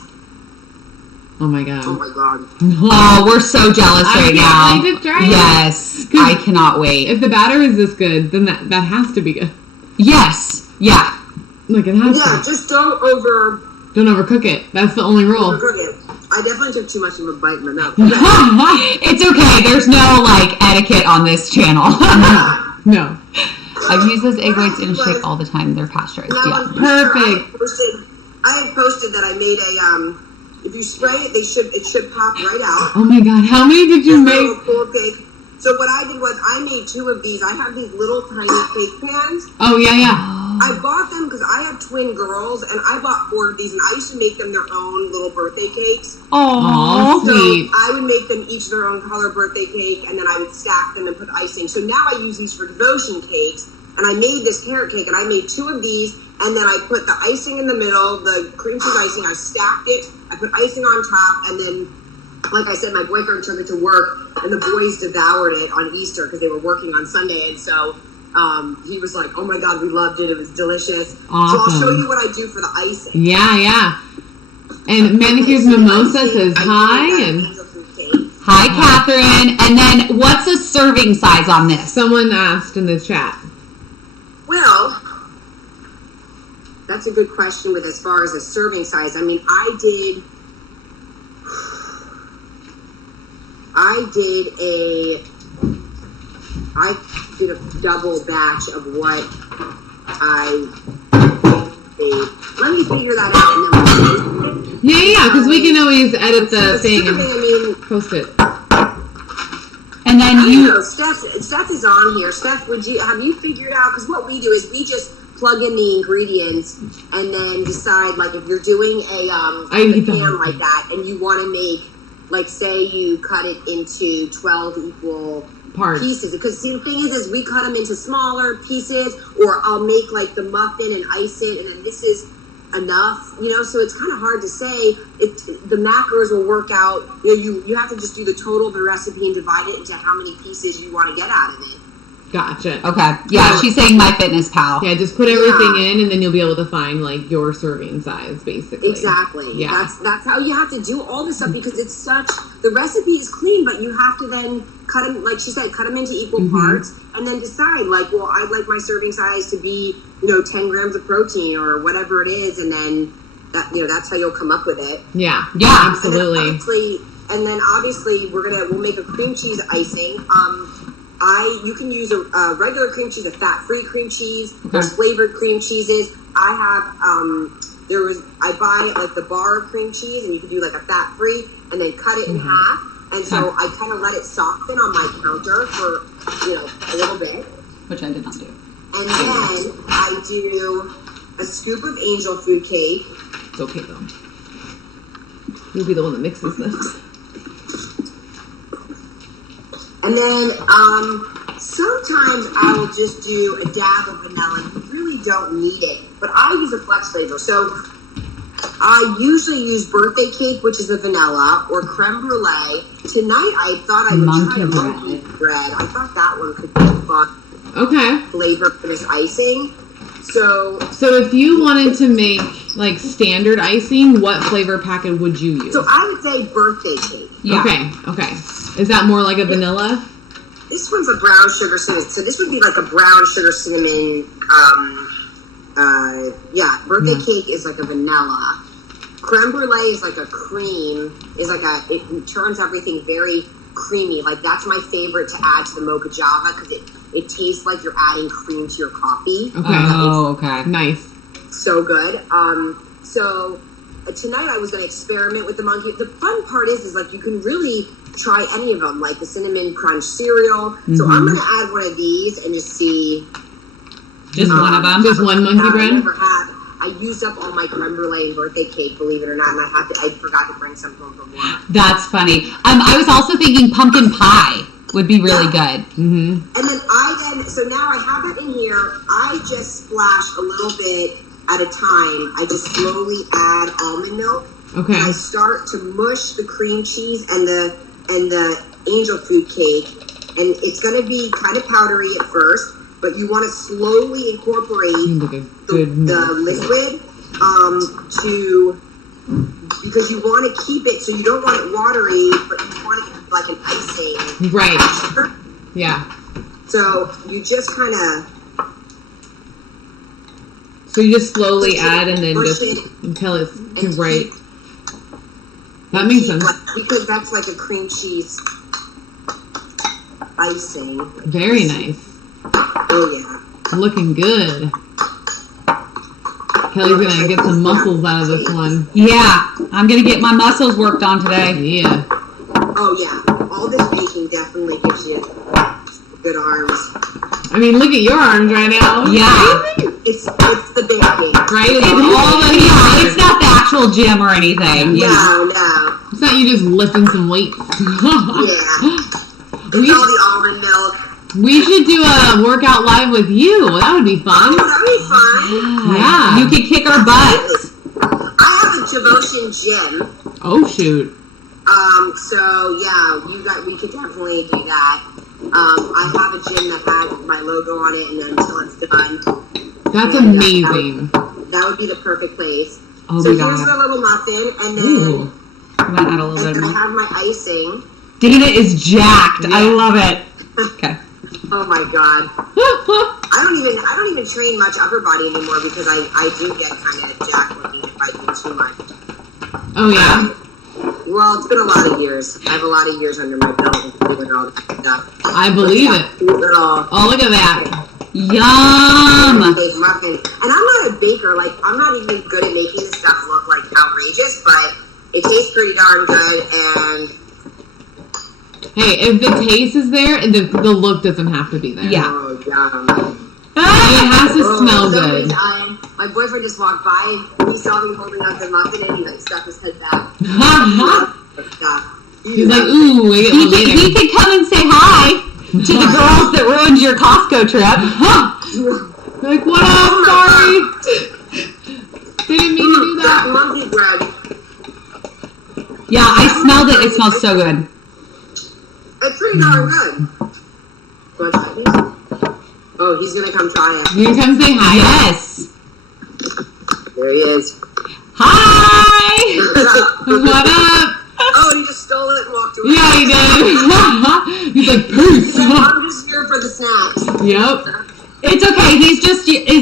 Oh, my God. Oh my god. Oh, we're so jealous right now. I can't wait to try it. Yes, I cannot wait. If the batter is this good, then that has to be good. Yes, yeah. Like, it has Yeah, to. just don't Don't overcook it. That's the only rule. overcook it. I definitely took too much of a bite in my mouth. It's okay. There's no like etiquette on this channel. No. I've used those egg whites in a shake all the time. They're pasteurized. Now, Yeah. on Easter, Perfect. I had posted that I made a if you spray it, it should pop right out. Oh, my God. How many did you Just a make? little poor pig. So what I did was I made 2 of these. I have these little tiny cake pans. Oh, yeah. I bought them because I have twin girls, and I bought 4 of these, and I used to make them their own little birthday cakes. Oh, So sweet. I would make them each their own color birthday cake, and then I would stack them and put icing. So now I use these for devotion cakes, and I made this carrot cake, and I made 2 of these, and then I put the icing in the middle, the cream cheese icing, I stacked it, I put icing on top, and then, like I said, my boyfriend took it to work, and the boys devoured it on Easter because they were working on Sunday, and so he was like, oh my god, we loved it, it was delicious. Awesome. So I'll show you what I do for the icing. Yeah. And Manicures Mimosa says hi. And Hi, Catherine. And then what's a serving size on this? someone asked in the chat. Well, that's a good question with as far as a serving size. I mean, I did a double batch of what I made. Let me figure that out and then Yeah, because we can always edit the thing and I mean, post it. And then I know, Steph is on here. Steph, have you figured out, because what we do is we just plug in the ingredients and then decide, like, if you're doing a pan like that and you want to make, like, say you cut it into 12 equal Parts. pieces. Because see, the thing is we cut them into smaller pieces, or I'll make like the muffin and ice it, and then this is enough, so it's kind of hard to say. The macros will work out. You have to just do the total of the recipe and divide it into how many pieces you want to get out of it. Gotcha. Okay. Yeah, she's saying MyFitnessPal. Yeah, just put everything in, and then you'll be able to find like your serving size, basically. Exactly. Yeah. That's how you have to do all this stuff, because it's the recipe is clean, but you have to then cut them, like she said, cut them into equal parts, and then decide, like, well, I'd like my serving size to be, 10 grams of protein or whatever it is, and then that's how you'll come up with it. Yeah. Yeah. Absolutely. And then obviously we'll make a cream cheese icing. You can use a regular cream cheese, a fat-free cream cheese. There's flavored cream cheeses. I have I buy like the bar of cream cheese, and you can do like a fat-free and then cut it in half. And so I kind of let it soften on my counter for a little bit, which I did not do. and then I do a scoop of angel food cake. It's okay though. You'll be the one that mixes this. And then sometimes I will just do a dab of vanilla. You really don't need it, but I use a flex flavor. So I usually use birthday cake, which is a vanilla, or creme brulee. Tonight I thought I would try a monkey bread. I thought that one could be a fun flavor for this icing. So if you wanted to make like standard icing, what flavor packet would you use? So I would say birthday cake. Yeah. Okay. Is that more like a vanilla? This one's a brown sugar cinnamon. So this would be like a brown sugar cinnamon. Birthday cake is like a vanilla. Creme brulee is like a cream. It turns everything very creamy. Like, that's my favorite to add to the mocha java, because it tastes like you're adding cream to your coffee. Okay. Nice. So good. So tonight I was going to experiment with the monkey. The fun part is like you can really try any of them, like the cinnamon crunch cereal. So I'm going to add one of these and just see. Just one of them? Just one monkey bread? I used up all my creme brulee and birthday cake, believe it or not, and I forgot to bring some home from work. That's funny. I was also thinking pumpkin pie would be really good. And then so now I have that in here. I just splash a little bit at a time. I just slowly add almond milk. Okay. And I start to mush the cream cheese and the angel food cake, and it's going to be kind of powdery at first, but you want to slowly incorporate the liquid because you want to keep it, so you don't want it watery, but you want it like an icing. Right. Yeah. So you just kind of. So you just slowly add and then just until it's right. That makes sense. Because that's like a cream cheese icing. Very nice. Oh, yeah. Looking good. Kelly's going to get some muscles out of this one. Yeah. I'm going to get my muscles worked on today. Yeah. Oh, yeah. All this baking definitely gives you good arms. I mean, look at your arms right now. Yeah. It's the baking. Right? It's not the actual gym or anything. No. It's not you just lifting some weights. Yeah. It's all the almond milk. We should do a workout live with you. That would be fun. Oh, that would be fun. Yeah. You could kick our butts. I have a devotion gym. Oh, shoot. So, yeah, we could definitely do that. I have a gym that has my logo on it, and until it's done. That's amazing. That would be the perfect place. Oh, so my God. here's the little muffin, and then, I have my icing. Dana is jacked. Yeah. I love it. Okay. Oh my god. I don't even train much upper body anymore because I do get kind of jacked looking if I do too much. Oh yeah. Well, it's been a lot of years. I have a lot of years under my belt and all that stuff. I believe it. Oh, look at that. Yum! Big muffin. And I'm not a baker. Like, I'm not even good at making this stuff look like outrageous, but it tastes pretty darn good. And hey, if the taste is there, the look doesn't have to be there. Yeah. oh, yum. It has to smell good. My boyfriend just walked by. He saw me holding up the muffin, and he like stuck his head back. He's like, ooh, I get one later. He could come and say hi to the girls that ruined your Costco trip. Like, what up? Sorry. Didn't mean to do that. Monkey bread. Yeah, I smelled it. It smells so good. It's pretty darn good. Want to try these? Oh, he's gonna come try it. You can come say hi. Yes. There he is. Hi. What up? Oh, he just stole it and walked away. Yeah, he did. He's like, peace. I'm just here for the snacks. Yep. It's okay.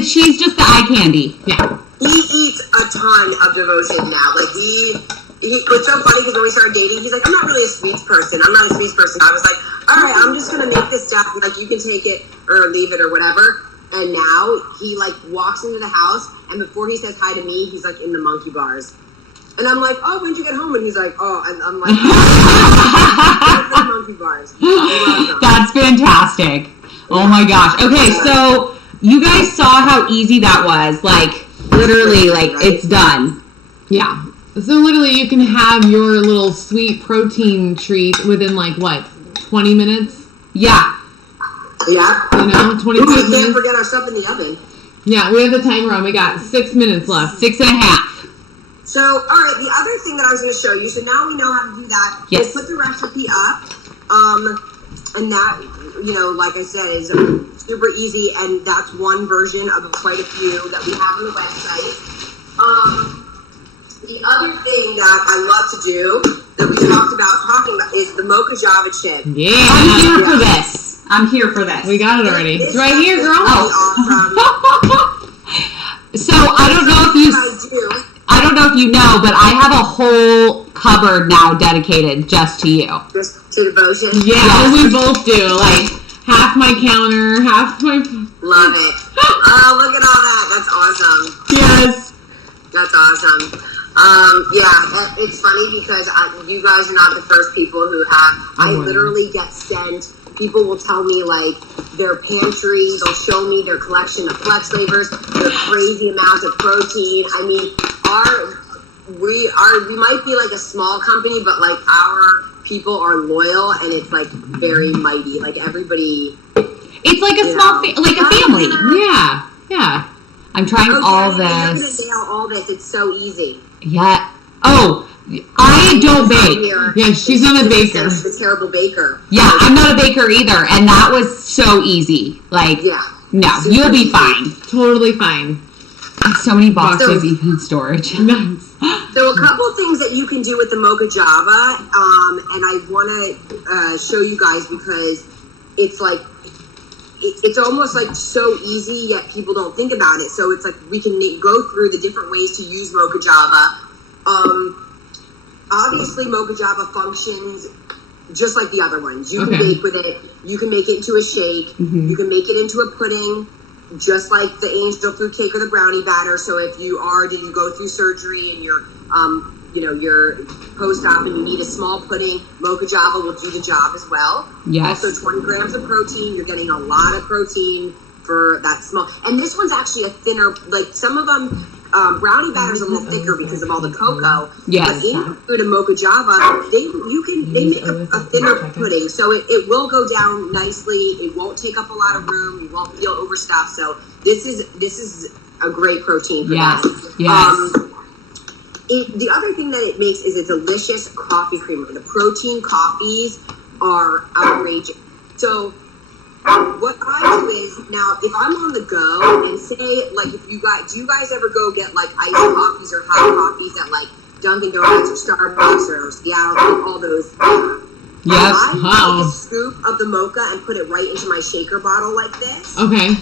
She's just the eye candy. Yeah. He eats a ton of devotion now. Like it's so funny because when we started dating, he's like, I'm not really a sweets person. I'm not a sweets person. I was like, all right, I'm just gonna make this stuff. Like you can take it or leave it or whatever. And now he like walks into the house, and before he says hi to me, he's like in the monkey bars. And I'm like, oh, when'd you get home? And he's like, oh, and I'm like, monkey bars. That's fantastic. Oh my gosh. Okay, so you guys saw how easy that was. Like, literally, like, it's done. Yeah. So literally you can have your little sweet protein treat within like, what, 20 minutes? Yeah. Yeah. You know, 25 We minutes. can't forget our stuff in the oven. Yeah, we have the timer on. We got 6 minutes left. 6.5. So, all right, the other thing that I was going to show you, so now we know how to do that. Yes. We'll put the recipe up, and that, you know, like I said, is super easy, and that's one version of quite a few that we have on the website. The other thing that I love to do, that we talking about, is the mocha java chip. Yeah. I'm here for this. I'm here for this. We got it already. This It's right here, girl. Awesome. So I don't know if you know, but I have a whole cupboard now dedicated just to you. Just to devotion. Yeah, Yes. we both do. Like, half my counter, half my... Love it. Oh, look at all that. That's awesome. Yes. That's awesome. Yeah, it's funny because you guys are not the first people who have. I literally get sent. People will tell me like their pantry. They'll show me their collection of flex flavors, their crazy amounts of protein. I mean, we might be like a small company, but like our people are loyal, and it's like very mighty. Like everybody. It's like a small, like a family. Yeah. Yeah. I'm trying all You're gonna this. nail all this. It's so easy. Yeah. Oh, I don't bake. Yeah, she's not a baker. She's a terrible baker. Yeah, I'm not a baker either, and that was so easy. Like, Yeah. no, you'll be fine. Totally fine. I have so many boxes even in storage. Nice. So a couple things that you can do with the mocha java, and I want to show you guys because it's like it's almost like so easy, yet people don't think about it. So it's like we can go through the different ways to use mocha java. Obviously, mocha java functions just like the other ones. You can bake with it. You can make it into a shake. You can make it into a pudding, just like the angel food cake or the brownie batter. So if you did you go through surgery and you're you're post-op and you need a small pudding, mocha java will do the job as well. Yes. Also 20 grams of protein. You're getting a lot of protein for that small. And this one's actually a thinner, like some of them, brownie batter's a little thicker because of all the cocoa. Yes. But in food and mocha java, they make a thinner pudding. So it will go down nicely. It won't take up a lot of room. You won't feel overstuffed. So this is a great protein for Yes. that. Yes. The other thing that it makes is a delicious coffee creamer. The protein coffees are outrageous. So what I do is, now if I'm on the go and say, like, do you guys ever go get like iced coffees or hot coffees at like Dunkin' Donuts or Starbucks or Seattle, all those? Yep. I take a scoop of the mocha and put it right into my shaker bottle like this. Okay.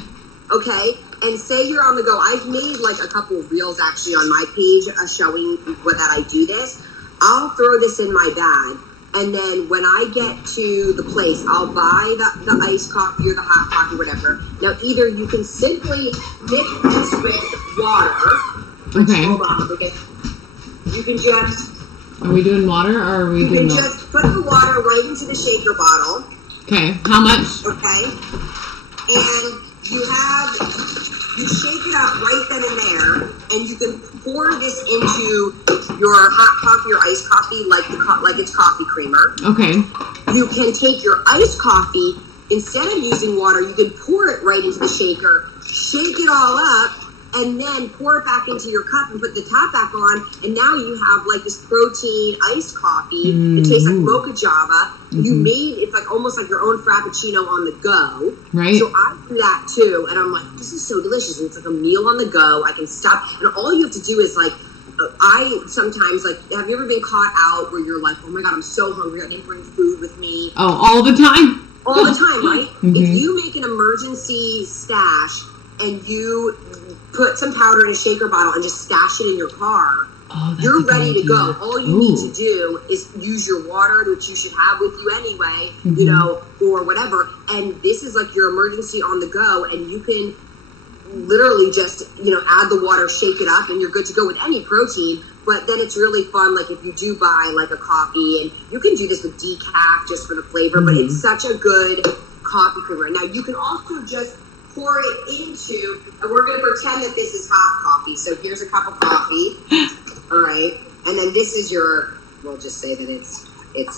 Okay. And say you're on the go. I've made like a couple of reels actually on my page showing that I do this. I'll throw this in my bag. And then when I get to the place, I'll buy the iced coffee or the hot coffee, whatever. Now, either you can simply mix this with water. Okay. Hold on. Okay. You can just... Are we doing water or are we You doing can just put the water right into the shaker bottle. Okay. How much? Okay. And you shake it up right then and there, and you can pour this into your hot coffee or iced coffee like it's coffee creamer. Okay. You can take your iced coffee, instead of using water, you can pour it right into the shaker, shake it all up, and then pour it back into your cup and put the top back on, and now you have like this protein iced coffee. It tastes like mocha java. You made it's like almost like your own frappuccino on the go. Right. So I do that too, and I'm like, this is so delicious. And it's like a meal on the go. I can stop, and all you have to do is like, I sometimes like. Have you ever been caught out where you're like, oh my god, I'm so hungry. I didn't bring food with me. Oh, all the time. All the time, right? If you make an emergency stash and you put some powder in a shaker bottle and just stash it in your car, you're ready to go. All you need to do is use your water, which you should have with you anyway, you know, or whatever. And this is like your emergency on the go, and you can literally just, you know, add the water, shake it up, and you're good to go with any protein. But then it's really fun, like if you do buy like a coffee, and you can do this with decaf just for the flavor, but it's such a good coffee creamer. Now you can also just pour it into, and we're going to pretend that this is hot coffee. So here's a cup of coffee. All right. And then this is your, we'll just say that it's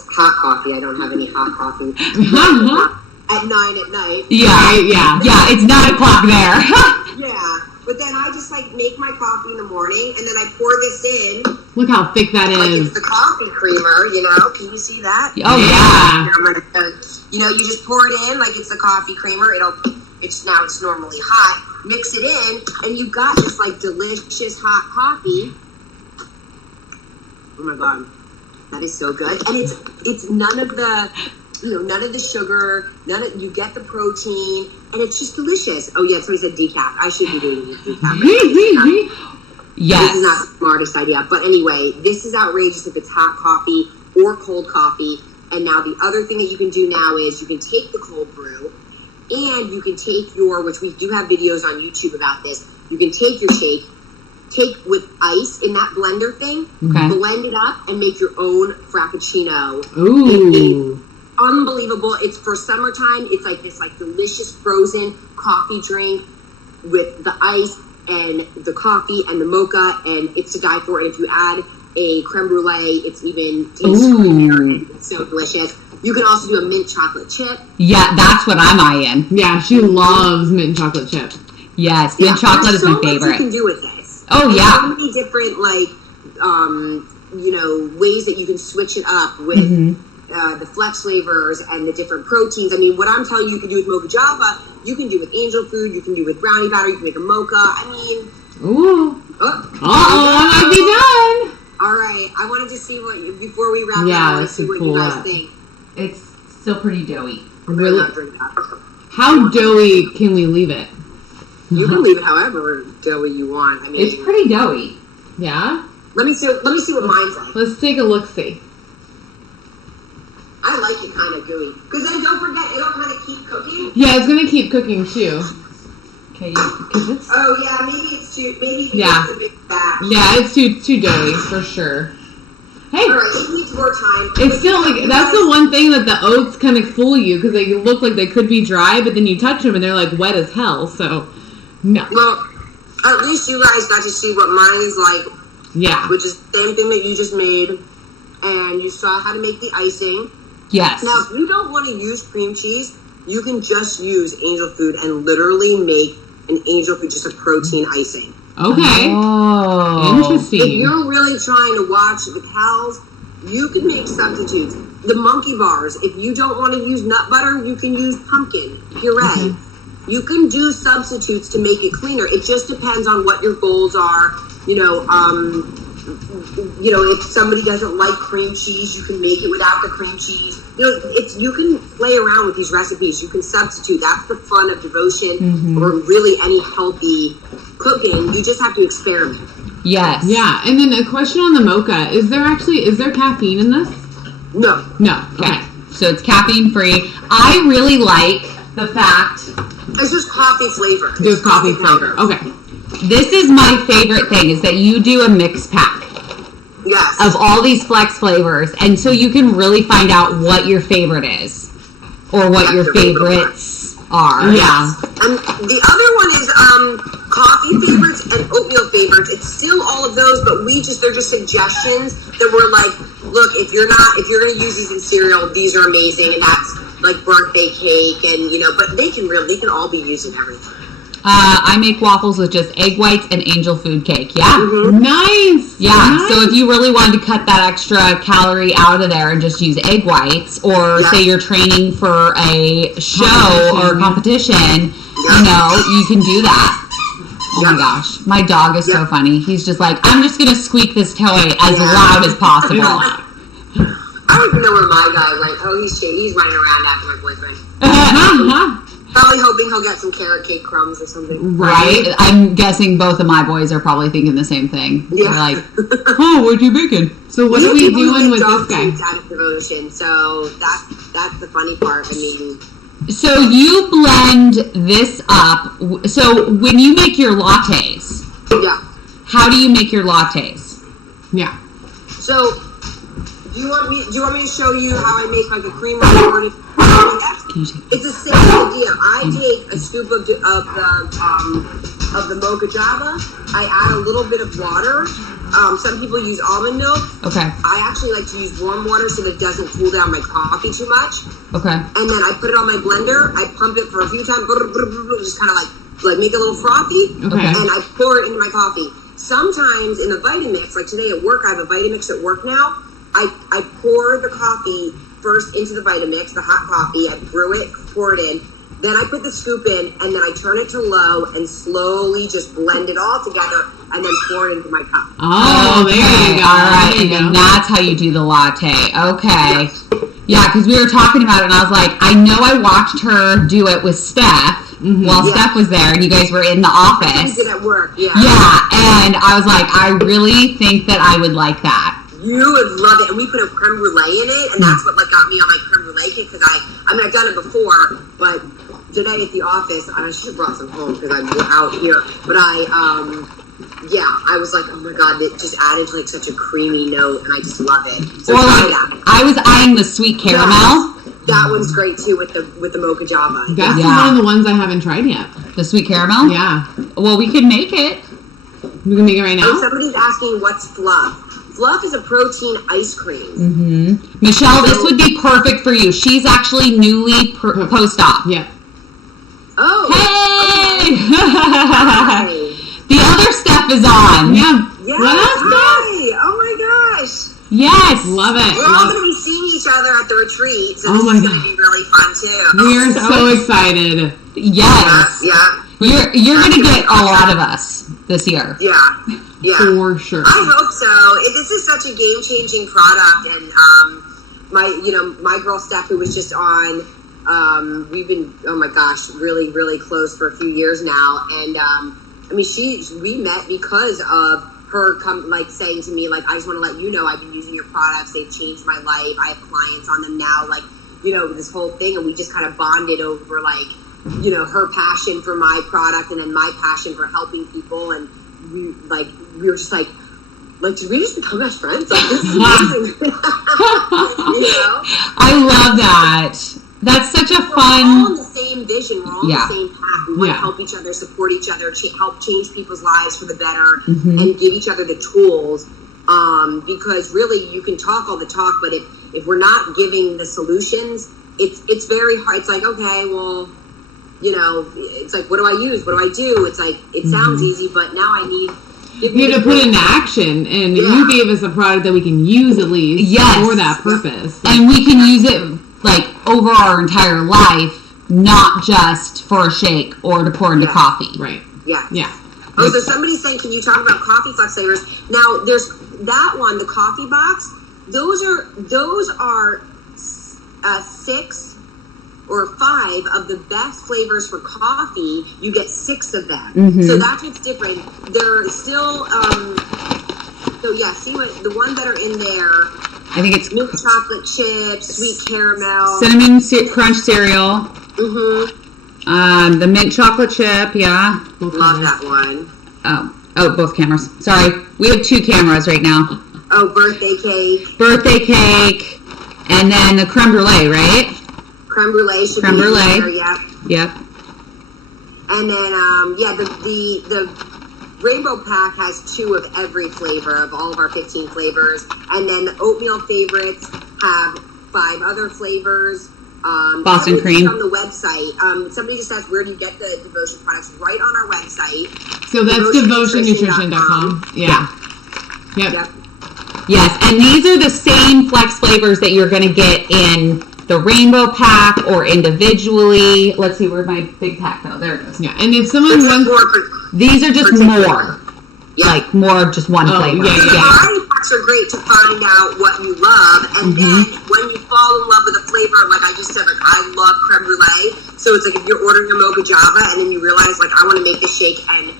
hot coffee. I don't have any hot coffee at 9 at night. Yeah. It's 9 o'clock there. Yeah. But then I just like make my coffee in the morning, and then I pour this in. Look how thick that like is. It's the coffee creamer, you know. Can you see that? Oh yeah. You know, you just pour it in like it's the coffee creamer. It's normally hot. Mix it in, and you've got this like delicious hot coffee. Oh my god, that is so good. And it's none of the, you know, none of the sugar. You get the protein, and it's just delicious. Oh yeah, somebody said decaf. I should be doing decaf. Yes. This is not the smartest idea, but anyway, this is outrageous if it's hot coffee or cold coffee. And now the other thing that you can do now is you can take the cold brew, and you can take which we do have videos on YouTube about this. You can take your shake, take with ice in that blender thing, blend it up, and make your own frappuccino. Ooh. Unbelievable. It's for summertime. It's like this like delicious frozen coffee drink with the ice and the coffee and the mocha, and it's to die for. And if you add a creme brulee, it's even tastes good. It's so delicious. You can also do a mint chocolate chip. Yeah, that's what I'm eyeing. Yeah, she loves mint chocolate chip. Yes, mint chocolate is my favorite. There's so much you can do with this. Oh yeah. So many different like you know, ways that you can switch it up with the flex flavors and the different proteins. I mean, what I'm telling you can do with mocha java, you can do with angel food, you can do with brownie batter, you can make a mocha. I mean, I might be done. All right, I wanted to see before we wrap up, I want to see what you guys think. It's still pretty doughy. Really? How doughy can we leave it? You can leave it however doughy you want. I mean, it's pretty doughy. Yeah. Let me see what mine's like. Let's take a look-see. I like it kind of gooey, because then don't forget it'll kind of keep cooking. Yeah, it's gonna keep cooking too. Okay, because it's. Oh yeah, maybe it's too. Maybe it's a big batch. Yeah, it's too doughy for sure. Hey, all right, it needs more time. It's still like that's the one thing that the oats kind of fool you, because they look like they could be dry, but then you touch them and they're like wet as hell. So no. Well, at least you guys got to see what mine is like. Yeah. Which is the same thing that you just made, and you saw how to make the icing. Yes. Now, if you don't want to use cream cheese, you can just use angel food and literally make an angel food, just a protein icing. Okay. Oh. Interesting. If you're really trying to watch the cows, you can make substitutes. The monkey bars, if you don't want to use nut butter, you can use pumpkin puree. You can do substitutes to make it cleaner. It just depends on what your goals are. You know, you know, if somebody doesn't like cream cheese, you can make it without the cream cheese. You know, you can play around with these recipes. You can substitute. That's the fun of devotion or really any healthy cooking. You just have to experiment. Yes. Yeah, and then a question on the mocha. Is there caffeine in this? No. No. Okay. So it's caffeine free. I really like the fact it's just coffee flavor. Just coffee flavor. Okay. this is my favorite thing is that you do a mix pack. Yes. Of all these flex flavors, and so you can really find out what your favorite is or what your favorites are. Yeah. And the other one is coffee favorites and oatmeal favorites. It's still all of those, but they're just suggestions that we're like, look, if you're going to use these in cereal, these are amazing, and that's like birthday cake, and but they can all be used in everything. I make waffles with just egg whites and angel food cake. Yeah. Mm-hmm. Nice. Yeah. Nice. So if you really wanted to cut that extra calorie out of there and just use egg whites, or say you're training for a show or a competition, you can do that. Oh my gosh. My dog is so funny. He's just like, I'm just going to squeak this toy as loud as possible. I don't even know where my guy went. Oh, he's running around after my boyfriend. Probably hoping he'll get some carrot cake crumbs or something. Right? I'm guessing both of my boys are probably thinking the same thing. Yeah. They're like, oh, what you making? So what are we doing with this guy? Out of devotion. So that's the funny part. I mean, so you blend this up. So when you make your lattes, how do you make your lattes? Yeah. So do you want me to show you how I make like a creamer morning? It's the same idea. I take a scoop of the mocha java. I add a little bit of water. Some people use almond milk. Okay. I actually like to use warm water so that it doesn't cool down my coffee too much. Okay. And then I put it on my blender. I pump it for a few times. Just kind of like make it a little frothy. Okay. And I pour it into my coffee. Sometimes in the Vitamix, like today at work, I have a Vitamix at work now. I pour the coffee first into the Vitamix, the hot coffee. I brew it, pour it in. Then I put the scoop in, and then I turn it to low and slowly just blend it all together and then pour it into my cup. Oh, there you go. All right, and then that's how you do the latte. Okay. Yes. Yeah, because we were talking about it, and I was like, I know I watched her do it with Steph while Steph was there, and you guys were in the office. I did at work, yeah. Yeah, and I was like, I really think that I would like that. You would love it, and we put a creme brulee in it, and that's what got me on my creme brulee cake, because I've done it before, but today at the office, and I should have brought some home because I'm out here, but I was like, oh my god, it just added like such a creamy note, and I just love it. So I was eyeing the sweet caramel. That one's great too with the mocha java. That's one of the ones I haven't tried yet. The sweet caramel? Yeah. Well, we could make it. We can make it right now. Oh, somebody's asking what's fluff. Fluff is a protein ice cream. Mm-hmm. Michelle, this would be perfect for you. She's actually newly post-op. Yeah. Oh. Hey! Okay. The other Steph is on. Yeah. Yes. Hi. Oh my gosh. Yes. Love it. We're all going to be seeing each other at the retreat, so oh this is going to be really fun too. We are so excited. Yes. Yeah. You're going to get a lot of us this year. Yeah. Yeah. For sure. I hope so. This is such a game-changing product, and my girl Steph, who was just on, we've been, oh my gosh, really, really close for a few years now, and we met because of her saying to me, I just want to let you know I've been using your products, they've changed my life, I have clients on them now, this whole thing, and we just kind of bonded over her passion for my product and then my passion for helping people, and we were just like, did we just become best friends? This is amazing. I love that. That's such a fun. We're all on the same vision. We're all on the same path. We want to help each other, support each other, help change people's lives for the better, and give each other the tools. Because really, you can talk all the talk, but if we're not giving the solutions, it's very hard. It's like, okay, well, it's like, what do I use? What do I do? It's like, it sounds easy, but now I need... You have to put it into action, and you gave us a product that we can use at least for that purpose. And we can use it, over our entire life, not just for a shake or to pour into coffee. Right. Yeah. Yeah. Oh, so somebody's saying, can you talk about coffee flex flavors? Now, there's that one, the coffee box. Those are 6 or 5 of the best flavors for coffee. You get 6 of them. Mm-hmm. So that's what's different. They're still, so yeah, see what, the ones that are in there, I think it's milk chocolate chips, sweet caramel. cinnamon crunch cereal. Mm-hmm. The mint chocolate chip, yeah. Love that one. Oh, both cameras. Sorry. We have 2 cameras right now. Oh, birthday cake. Birthday cake. And then the creme brulee, right? Creme brulee should Creme be brulee. in there, yep. Yep. And then, the Rainbow Pack has 2 of every flavor of all of our 15 flavors. And then the oatmeal favorites have 5 other flavors. Boston cream. On the website. Somebody just asked, where do you get the Devotion products? Right on our website. So that's devotionnutrition.com. Yeah. Yep. Yes, and these are the same flex flavors that you're going to get in the Rainbow Pack or individually. Let's see, where's my big pack though? There it is. Yeah, and if someone wants... These are just more. Yeah. Like more of just one flavor. Yeah. The variety packs are great to find out what you love, and then when you fall in love with a flavor, like I just said, like I love creme brulee. So it's like if you're ordering a mocha java and then you realize like I want to make this shake and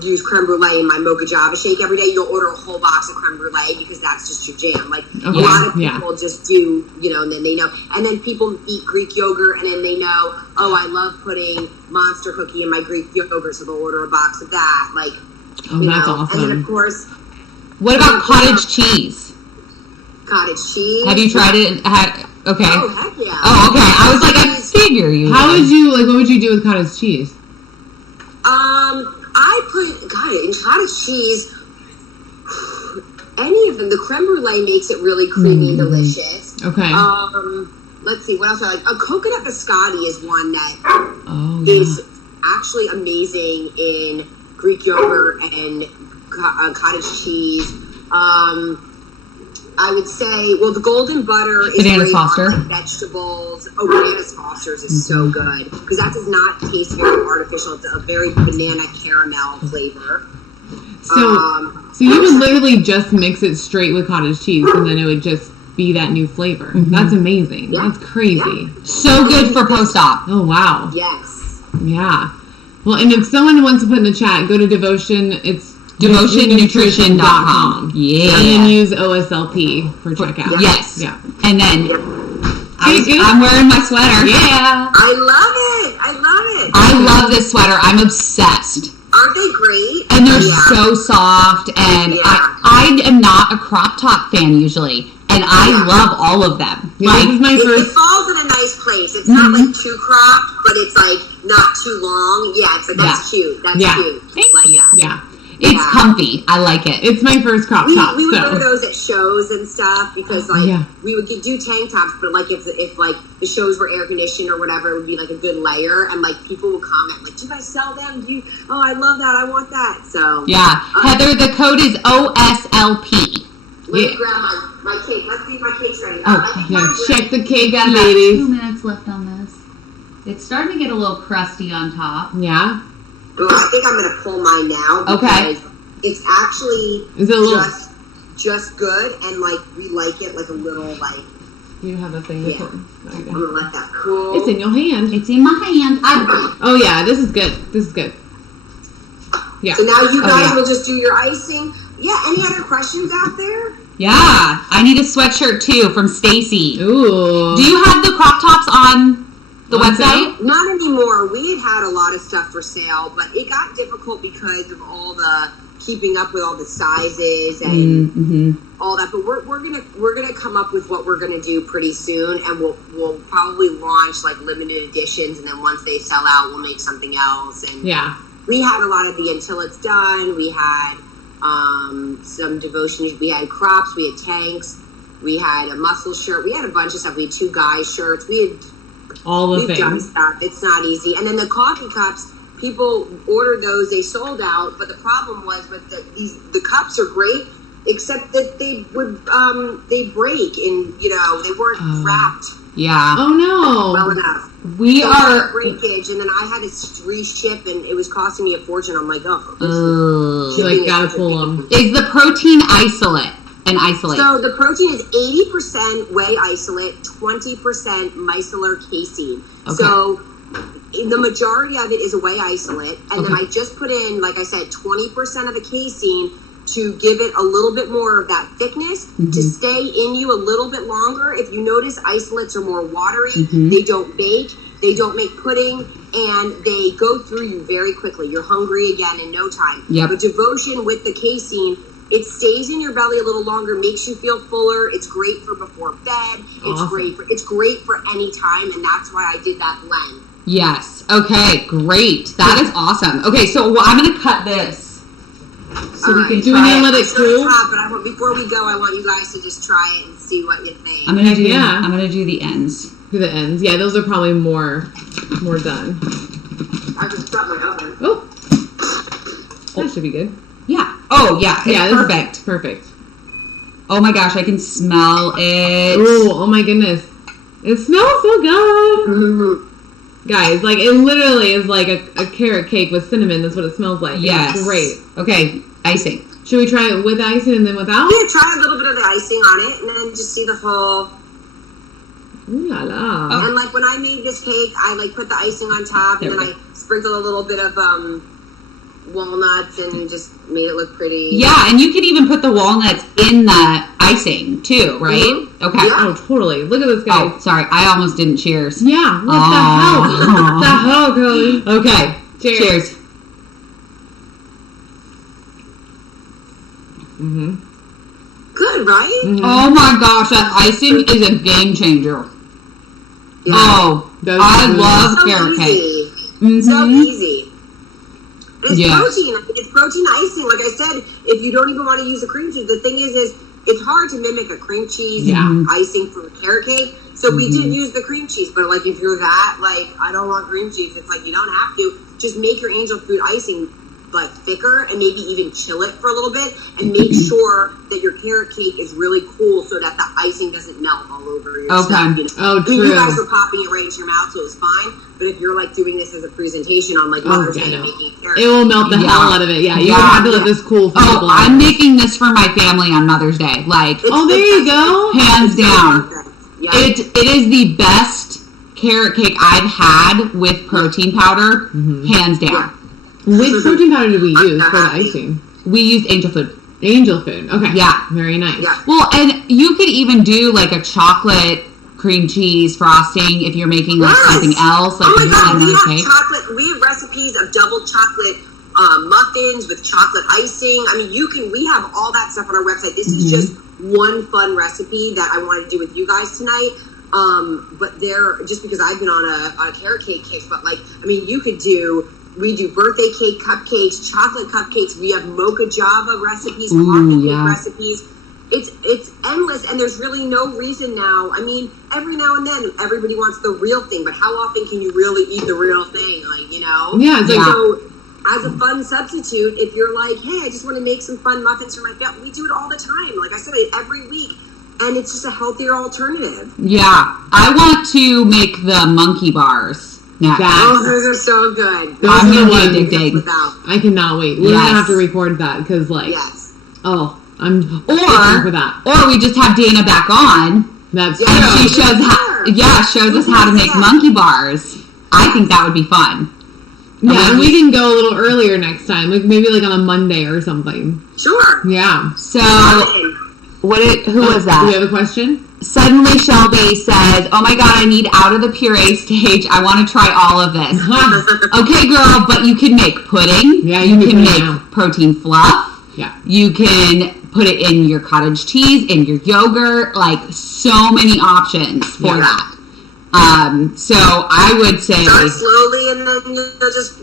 use creme brulee in my mocha java shake every day, you'll order a whole box of creme brulee because that's just your jam. Like a lot of people just do, and then they know. And then people eat Greek yogurt and then they know, oh, I love putting Monster cookie in my Greek yogurt, so they'll order a box of that. Like, that's awesome. And then of course, what about cottage cheese? Cottage cheese. Have you tried it? Okay. Oh, heck yeah. Oh, okay. I was like, I figure you. How would you what would you do with cottage cheese? I put, in cottage cheese, any of them, the creme brulee makes it really creamy and delicious. Okay. Let's see, what else I like? A coconut biscotti is one that is actually amazing in Greek yogurt and cottage cheese. I would say, well, the golden butter is Banana great Foster. on like vegetables. Oh, Banana Foster's is so good because that does not taste very artificial. It's a very banana caramel flavor. So you would literally just mix it straight with cottage cheese, and then it would just be that new flavor. That's amazing. Yeah. That's crazy. Yeah. So good for post-op. Oh wow. Yes. Yeah. Well, and if someone wants to put in the chat, go to Devotion. It's devotionnutrition.com. Yeah. And then use OSLP for checkout. Yes. Yeah. And then I'm wearing my sweater. Yeah. I love it. I love this sweater. I'm obsessed. Aren't they great? And they're so soft. And I am not a crop top fan usually. And I love all of them. Yeah, like, this is my first. It falls in a nice place. It's not like too cropped, but it's like not too long. Yeah, it's like that's cute. That's cute. Thank like you. that. Yeah. It's comfy. I like it. It's my first crop top. We would wear those at shows and stuff because we would do tank tops, but like if like the shows were air conditioned or whatever, it would be like a good layer, and like people would comment like, "Do you guys sell them? Oh, I love that. I want that." So Heather, the code is OSLP. Let me grab my cake. Let's see if my cake's ready. Check the cake out, About ladies. 2 minutes left on this. It's starting to get a little crusty on top. Yeah. Well, I think I'm gonna pull mine now because it's actually just good, and like we like it like a little like. You have a thing. I'm gonna let that cool. It's in your hand. It's in my hand. Oh yeah, this is good. This is good. Yeah. So now you guys will just do your icing. Yeah. Any other questions out there? Yeah, I need a sweatshirt too from Stacy. Ooh. Do you have the crop tops on the website? Not anymore. We had a lot of stuff for sale, but it got difficult because of all the keeping up with all the sizes and all that. But we're gonna come up with what we're gonna do pretty soon, and we'll probably launch like limited editions, and then once they sell out, we'll make something else. And we had a lot of the Until It's Done. We had some devotion. We had crops. We had tanks. We had a muscle shirt. We had a bunch of stuff. We had 2 guys shirts. We had all the We've done things. stuff. It's not easy. And then the coffee cups, people ordered those. They sold out. But the problem was with the cups are great, except that they would they break and they weren't wrapped Yeah. Oh no. well enough. We So I are. had breakage, and then I had to reship, and it was costing me a fortune. I'm like, oh, You like gotta pull them. Is the protein isolate an isolate? So the protein is 80% whey isolate, 20% micellar casein. Okay. So the majority of it is a whey isolate, and then Okay. I just put in, like I said, 20% of the casein to give it a little bit more of that thickness to stay in you a little bit longer. If you notice, isolates are more watery. They don't bake. They don't make pudding, and they go through you very quickly. You're hungry again in no time. Yep. But Devotion with the casein, it stays in your belly a little longer, makes you feel fuller. It's great for before bed. It's Awesome. it's great for any time, and that's why I did that blend. Yes. Okay. Great. That is awesome. Okay. So I'm going to cut this so we can Do we try need to it. let it It's really cool? hot, but before we go, I want you guys to just try it and see what you think. I'm gonna do. Yeah. I'm gonna do the ends. To the ends. Yeah, those are probably more done. I just got my oven. Oh. That should be good. Yeah. Oh yeah. It's Yeah, perfect. Perfect. Oh my gosh, I can smell it. Oh my goodness. It smells so good. Guys, like it literally is like a carrot cake with cinnamon. That's what it smells like. Yes. It's great. Okay. Icing. Should we try it with icing and then without? Yeah, try a little bit of the icing on it, and then just see the whole. Ooh la la. Oh. And like when I made this cake, I like put the icing on top, and There then we I sprinkled a little bit of walnuts, and just made it look pretty. Yeah, and you can even put the walnuts in the icing too, right? Mhm. Okay. Yeah. Oh, totally. Look at this, guys. Oh, sorry. I almost didn't cheers. Yeah. What Oh. the hell? What the hell, Cody? Okay. Cheers. Good, right? Oh my gosh, that icing is a game changer. Yeah. Oh, That's I good. love So carrot cake. easy. So Mhm. easy. And it's Yeah. protein. It's protein icing. Like I said, if you don't even want to use a cream cheese, the thing is it's hard to mimic a cream cheese Yeah. icing for a carrot cake. So we did use the cream cheese, but like if you're that, like I don't want cream cheese, it's like you don't have to. Just make your angel food icing like thicker and maybe even chill it for a little bit and make sure that your carrot cake is really cool so that the icing doesn't melt all over your Okay. stuff. You know? Oh, I mean, you guys true. were popping it right into your mouth, so it was fine. But if you're like doing this as a presentation on like Mother's yeah, Day, no. making a carrot, It will melt the Yeah. hell out of it. Yeah, you Yeah. would have to let this cool for a Oh, couple I'm hours. making this for my family on Mother's Day. Like, Oh, there you go. hands down. perfect. Yeah. It is the best carrot cake I've had with protein powder, hands down. Yeah. Which protein powder did we I'm use for the happy. icing? We used Angel Food. Angel food. Okay. Yeah. Very nice. Yeah. Well, and you could even do like a chocolate cream cheese frosting if you're making like Yes. something else. Like Oh my if you're god, we making have another cake. chocolate. We have recipes of double chocolate muffins with chocolate icing. I mean, we have all that stuff on our website. This is just one fun recipe that I wanted to do with you guys tonight. But just because I've been on a carrot cake kick, but like, I mean, we do birthday cake cupcakes, chocolate cupcakes. We have mocha java recipes, coffee cake yeah. recipes. It's endless, and there's really no reason now. I mean, every now and then, everybody wants the real thing, but how often can you really eat the real thing? Like, you know? Yeah, it's like Yeah. So, as a fun substitute, if you're like, hey, I just want to make some fun muffins for my family, we do it all the time. Like I said, every week, and it's just a healthier alternative. Yeah, I want to make the monkey bars next. Oh, those are so good. Those I'm are the gonna be ones. addicted. Without, I cannot wait. We're Yes. gonna have to record that because, like, yes. oh, I'm itching for that. Or we just have Dana back on That's Yeah. and true. she shows us how to make monkey bars. I think that would be fun. Yeah, and we can go a little earlier next time, like maybe like on a Monday or something. Sure. Yeah. So Fine. who was Do we that? have a question? Suddenly Shelby says, "Oh my god, I need out of the puree stage. I want to try all of this." Okay, girl, but you can make pudding. Yeah, you you can can make now. protein fluff. Yeah. You can put it in your cottage cheese, in your yogurt, like so many options for Yeah. that. So I would say, Start slowly, and then you'll just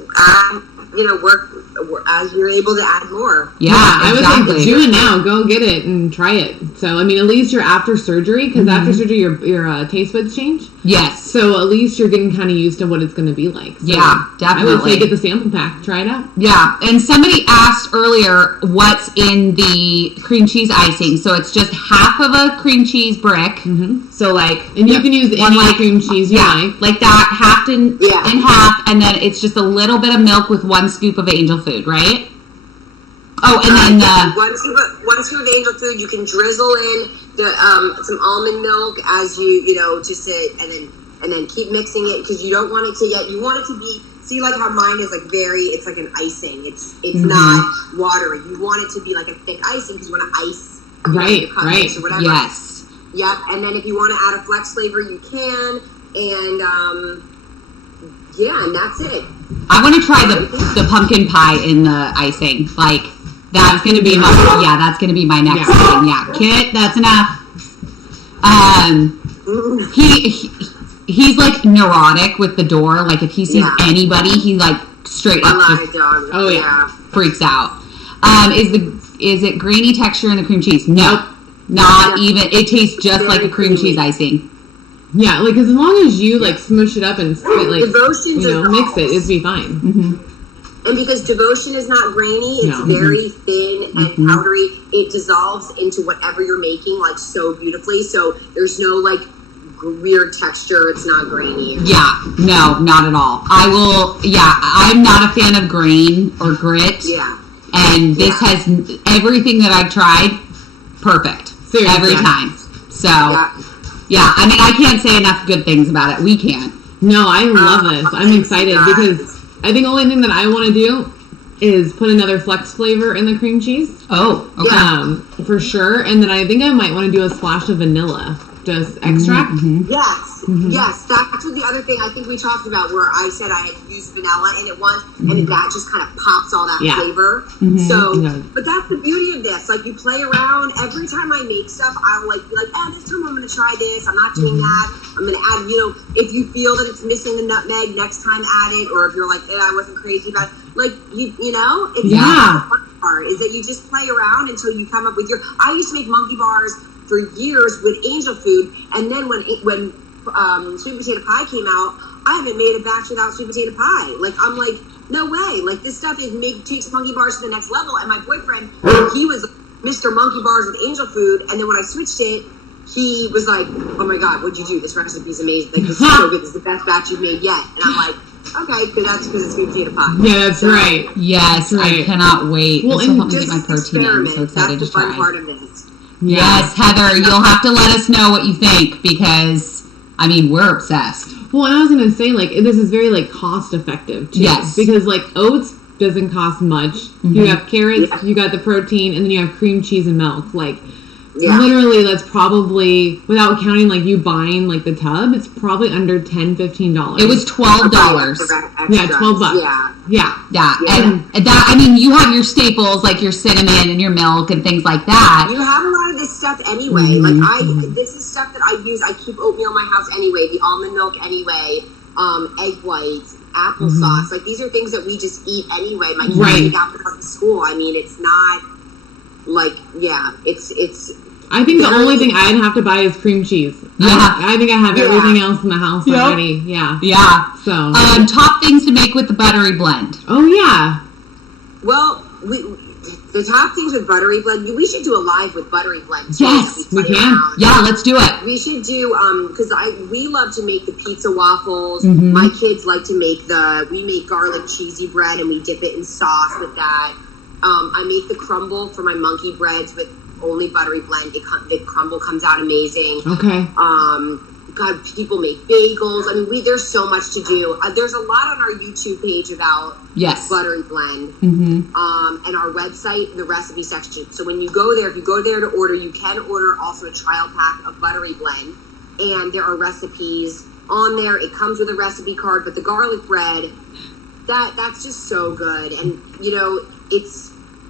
work as you're able to add more. Yeah, I would exactly. say do it now. Go get it and try it. So, I mean, at least you're after surgery, because after surgery, your taste buds change. Yes. So, at least you're getting kind of used to what it's going to be like. So Yeah, definitely. I would say get the sample pack. Try it out. Yeah, and somebody asked earlier what's in the cream cheese icing. So it's just half of a cream cheese brick. Mm-hmm. So like, And you can use any cream cheese you like that, halved in Yeah. half, and then it's just a little bit of milk with 1 scoop of angel food, right? Oh, and then one scoop of angel food, you can drizzle in the some almond milk as and then keep mixing it, because you don't want it to get, you want it to be, see like how mine is like it's like an icing. It's not watery. You want it to be like a thick icing, because you want to ice Right. or whatever. yes. Yep. And then if you want to add a flex flavor, you can. And and that's it. I want to try the pumpkin pie in the icing. Like, that's gonna be that's gonna be my next thing. Yeah, Kit, that's enough. He's like neurotic with the door. Like, if he sees anybody, he like straight up just freaks out. Is it grainy texture in the cream cheese? No, not even. It tastes just like a cream cheese icing. Yeah, like, as long as you like smush it up and like Devotion's mix it, it'd be fine. Mm-hmm. And because devotion is not grainy, it's very thin and powdery. It dissolves into whatever you're making like so beautifully. So there's no like weird texture. It's not grainy. Yeah, no, not at all. I'm not a fan of grain or grit. Yeah. And this has everything that I've tried, perfect. Seriously. Every time. So, I mean, I can't say enough good things about it. We can't. No, I love this. I'm excited because I think the only thing that I want to do is put another flex flavor in the cream cheese. Oh, okay. For sure. And then I think I might want to do a splash of vanilla, just extract. Mm-hmm. Yes, that's what the other thing I think we talked about, where I said I had used vanilla in it once, and that just kind of pops all that flavor. So, but that's the beauty of this. Like, you play around. Every time I make stuff, I'll like be like, this time I'm going to try this. I'm not doing that. I'm going to add, if you feel that it's missing the nutmeg, next time add it. Or if you're like, I wasn't crazy about it. Like, it's the fun part, is that you just play around until you come up with I used to make monkey bars for years with angel food, and then when sweet potato pie came out, I haven't made a batch without sweet potato pie. Like, I'm like, no way. Like, this stuff takes monkey bars to the next level. And my boyfriend, he was Mr. Monkey Bars with angel food, and then when I switched it, he was like, oh my god, what'd you do? This recipe's amazing. Like, this is so good. This is the best batch you've made yet. And I'm like, okay, that's because it's sweet potato pie. Yeah, that's right. Yes, I cannot wait. Well, this will help me just get my protein in. I'm so excited that's to the fun try. part of this. Yes, Heather, you'll have to let us know what you think, because I mean, we're obsessed. Well, and I was gonna say, like, this is very like cost effective too. Yes, because like oats doesn't cost much. You have carrots, you got the protein, and then you have cream cheese and milk. Like, literally, that's probably, without counting like you buying like the tub, it's probably under $10-15. It was $12. Yeah, $12. Yeah. And that, I mean, you have your staples like your cinnamon and your milk and things like that. You have a lot of this stuff anyway. This is stuff that I use. I keep oatmeal in my house anyway, the almond milk anyway, egg whites, applesauce. Like, these are things that we just eat anyway. My kids eat after school. I mean, it's not like, it's. I think the only thing I'd have to buy is cream cheese. I think I have everything else in the house already. Yeah. So, top things to make with the buttery blend. Oh yeah. Well, the top things with buttery blend, we should do a live with buttery blend too. Yes, we can. Around. Yeah, let's do it. We should do, because we love to make the pizza waffles. My kids like to make we make garlic cheesy bread, and we dip it in sauce with that. I make the crumble for my monkey breads with only buttery blend. The crumble comes out amazing. Okay. God, people make bagels. I mean, there's so much to do. There's a lot on our YouTube page about buttery blend. And our website, the recipe section. So when you go there, if you go there to order, you can order also a trial pack of buttery blend. And there are recipes on there. It comes with a recipe card, but the garlic bread, that's just so good. And,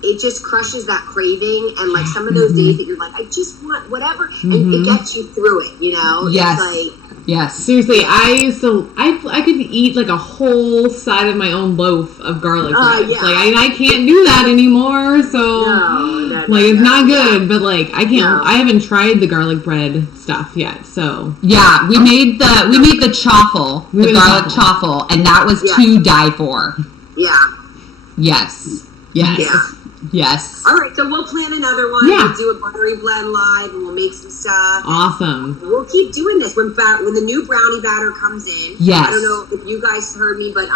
it just crushes that craving, and like some of those days that you're like, I just want whatever, and it gets you through it, you know? Yes. It's like, Yes. Seriously, I could eat like a whole side of my own loaf of garlic bread. yeah. Like I can't do that anymore. So like it's not good. But like I can't. I haven't tried the garlic bread stuff yet. So yeah, we made the chaffle, the garlic chaffle, and that was to die for. Yeah. Yes. Yes. Yeah. Yes. All right, so we'll plan another one. Yeah. We'll do a buttery blend live, and we'll make some stuff. awesome. We'll keep doing this when the new brownie batter comes in. Yes. I don't know if you guys heard me, but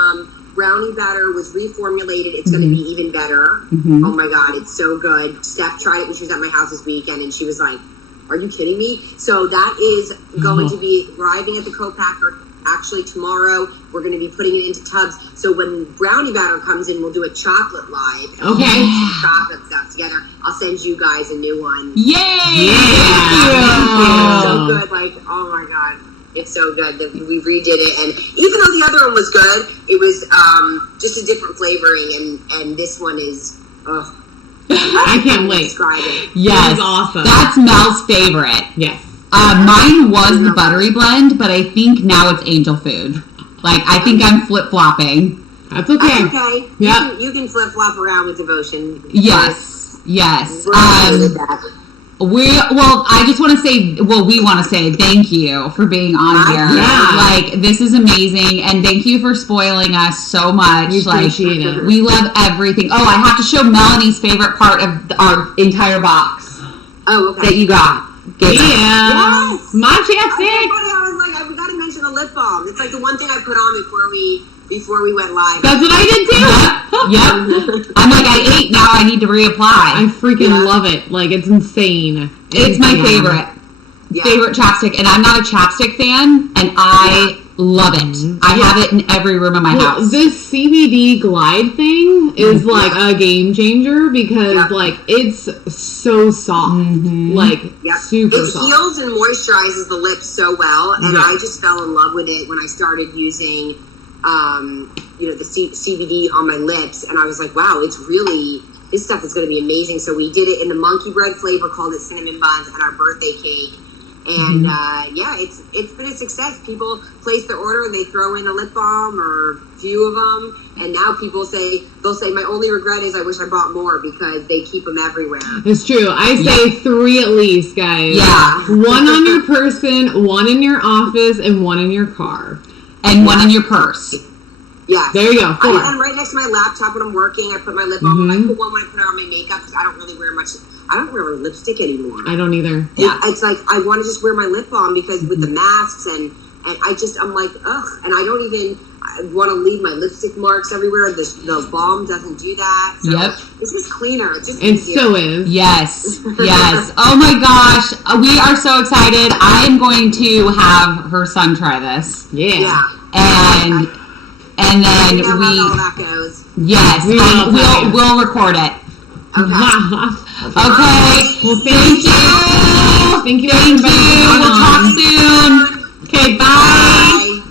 brownie batter was reformulated. It's going to be even better. Mm-hmm. Oh my God, it's so good. Steph tried it when she was at my house this weekend, and she was like, "Are you kidding me?" So that is going to be arriving at the co-packer. Actually, tomorrow we're going to be putting it into tubs. So when brownie batter comes in, we'll do a chocolate live. And Okay. we'll put some chocolate stuff together. I'll send you guys a new one. Yay! Yeah. It's so good. Like, oh my God. It's so good that we redid it. And even though the other one was good, it was just a different flavoring. And this one is, I can't wait. Describe it. Yes. That is awesome. That's Mel's favorite. Yes. Mine was the buttery blend, but I think now it's angel food. Like, I think I'm flip-flopping. That's okay. That's okay. Yeah. You can flip-flop around with devotion. Yes. Yes. We're good at that. we want to say thank you for being on here. Yeah. Like, this is amazing, and thank you for spoiling us so much. We Like, appreciate it. we love everything. Oh, I have to show Melanie's favorite part of our entire box Oh, okay. that you got. Yeah. Yes. My I chapstick. was like, we got to mention the lip balm. It's like the one thing I put on before we went live. That's what I did too. Yep. I'm like, I ate, now I need to reapply. I freaking love it. Like it's insane. It's my favorite. Yeah. Favorite chapstick, and I'm not a chapstick fan, and I love it. I have it in every room of my house. This CBD glide thing is like a game changer because like it's so soft, like super It soft. heals and moisturizes the lips so well, and I just fell in love with it when I started using, the CBD on my lips, and I was like, wow, this stuff is going to be amazing. So we did it in the monkey bread flavor, called it cinnamon buns, and our birthday cake. And it's been a success. People place their order and they throw in a lip balm or a few of them. And now they'll say, my only regret is I wish I bought more, because they keep them everywhere. It's true. I say 3 at least, guys. Yeah. 1 on your person, 1 in your office, and 1 in your car. And 1 in your purse. Yes. There you go. 4. I'm right next to my laptop when I'm working. I put my lip balm on. I put one when I put on my makeup, because I don't really wear much. I don't wear lipstick anymore. I don't either. Yeah. It's like I want to just wear my lip balm, because with the masks and I'm like, ugh. And I don't even want to leave my lipstick marks everywhere. The balm doesn't do that. So Yep. It's just cleaner. It's just It easier. so is. Yes. Yes. Oh my gosh. We are so excited. I am going to have her son try this. Yeah. And then You know how all that goes. yes, We and love we'll record it. Okay. Okay. Well, Thank you. Thank you. Thank everybody, for you. coming We'll talk on. soon. Okay, bye.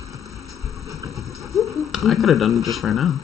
Bye. I could have done it just right now.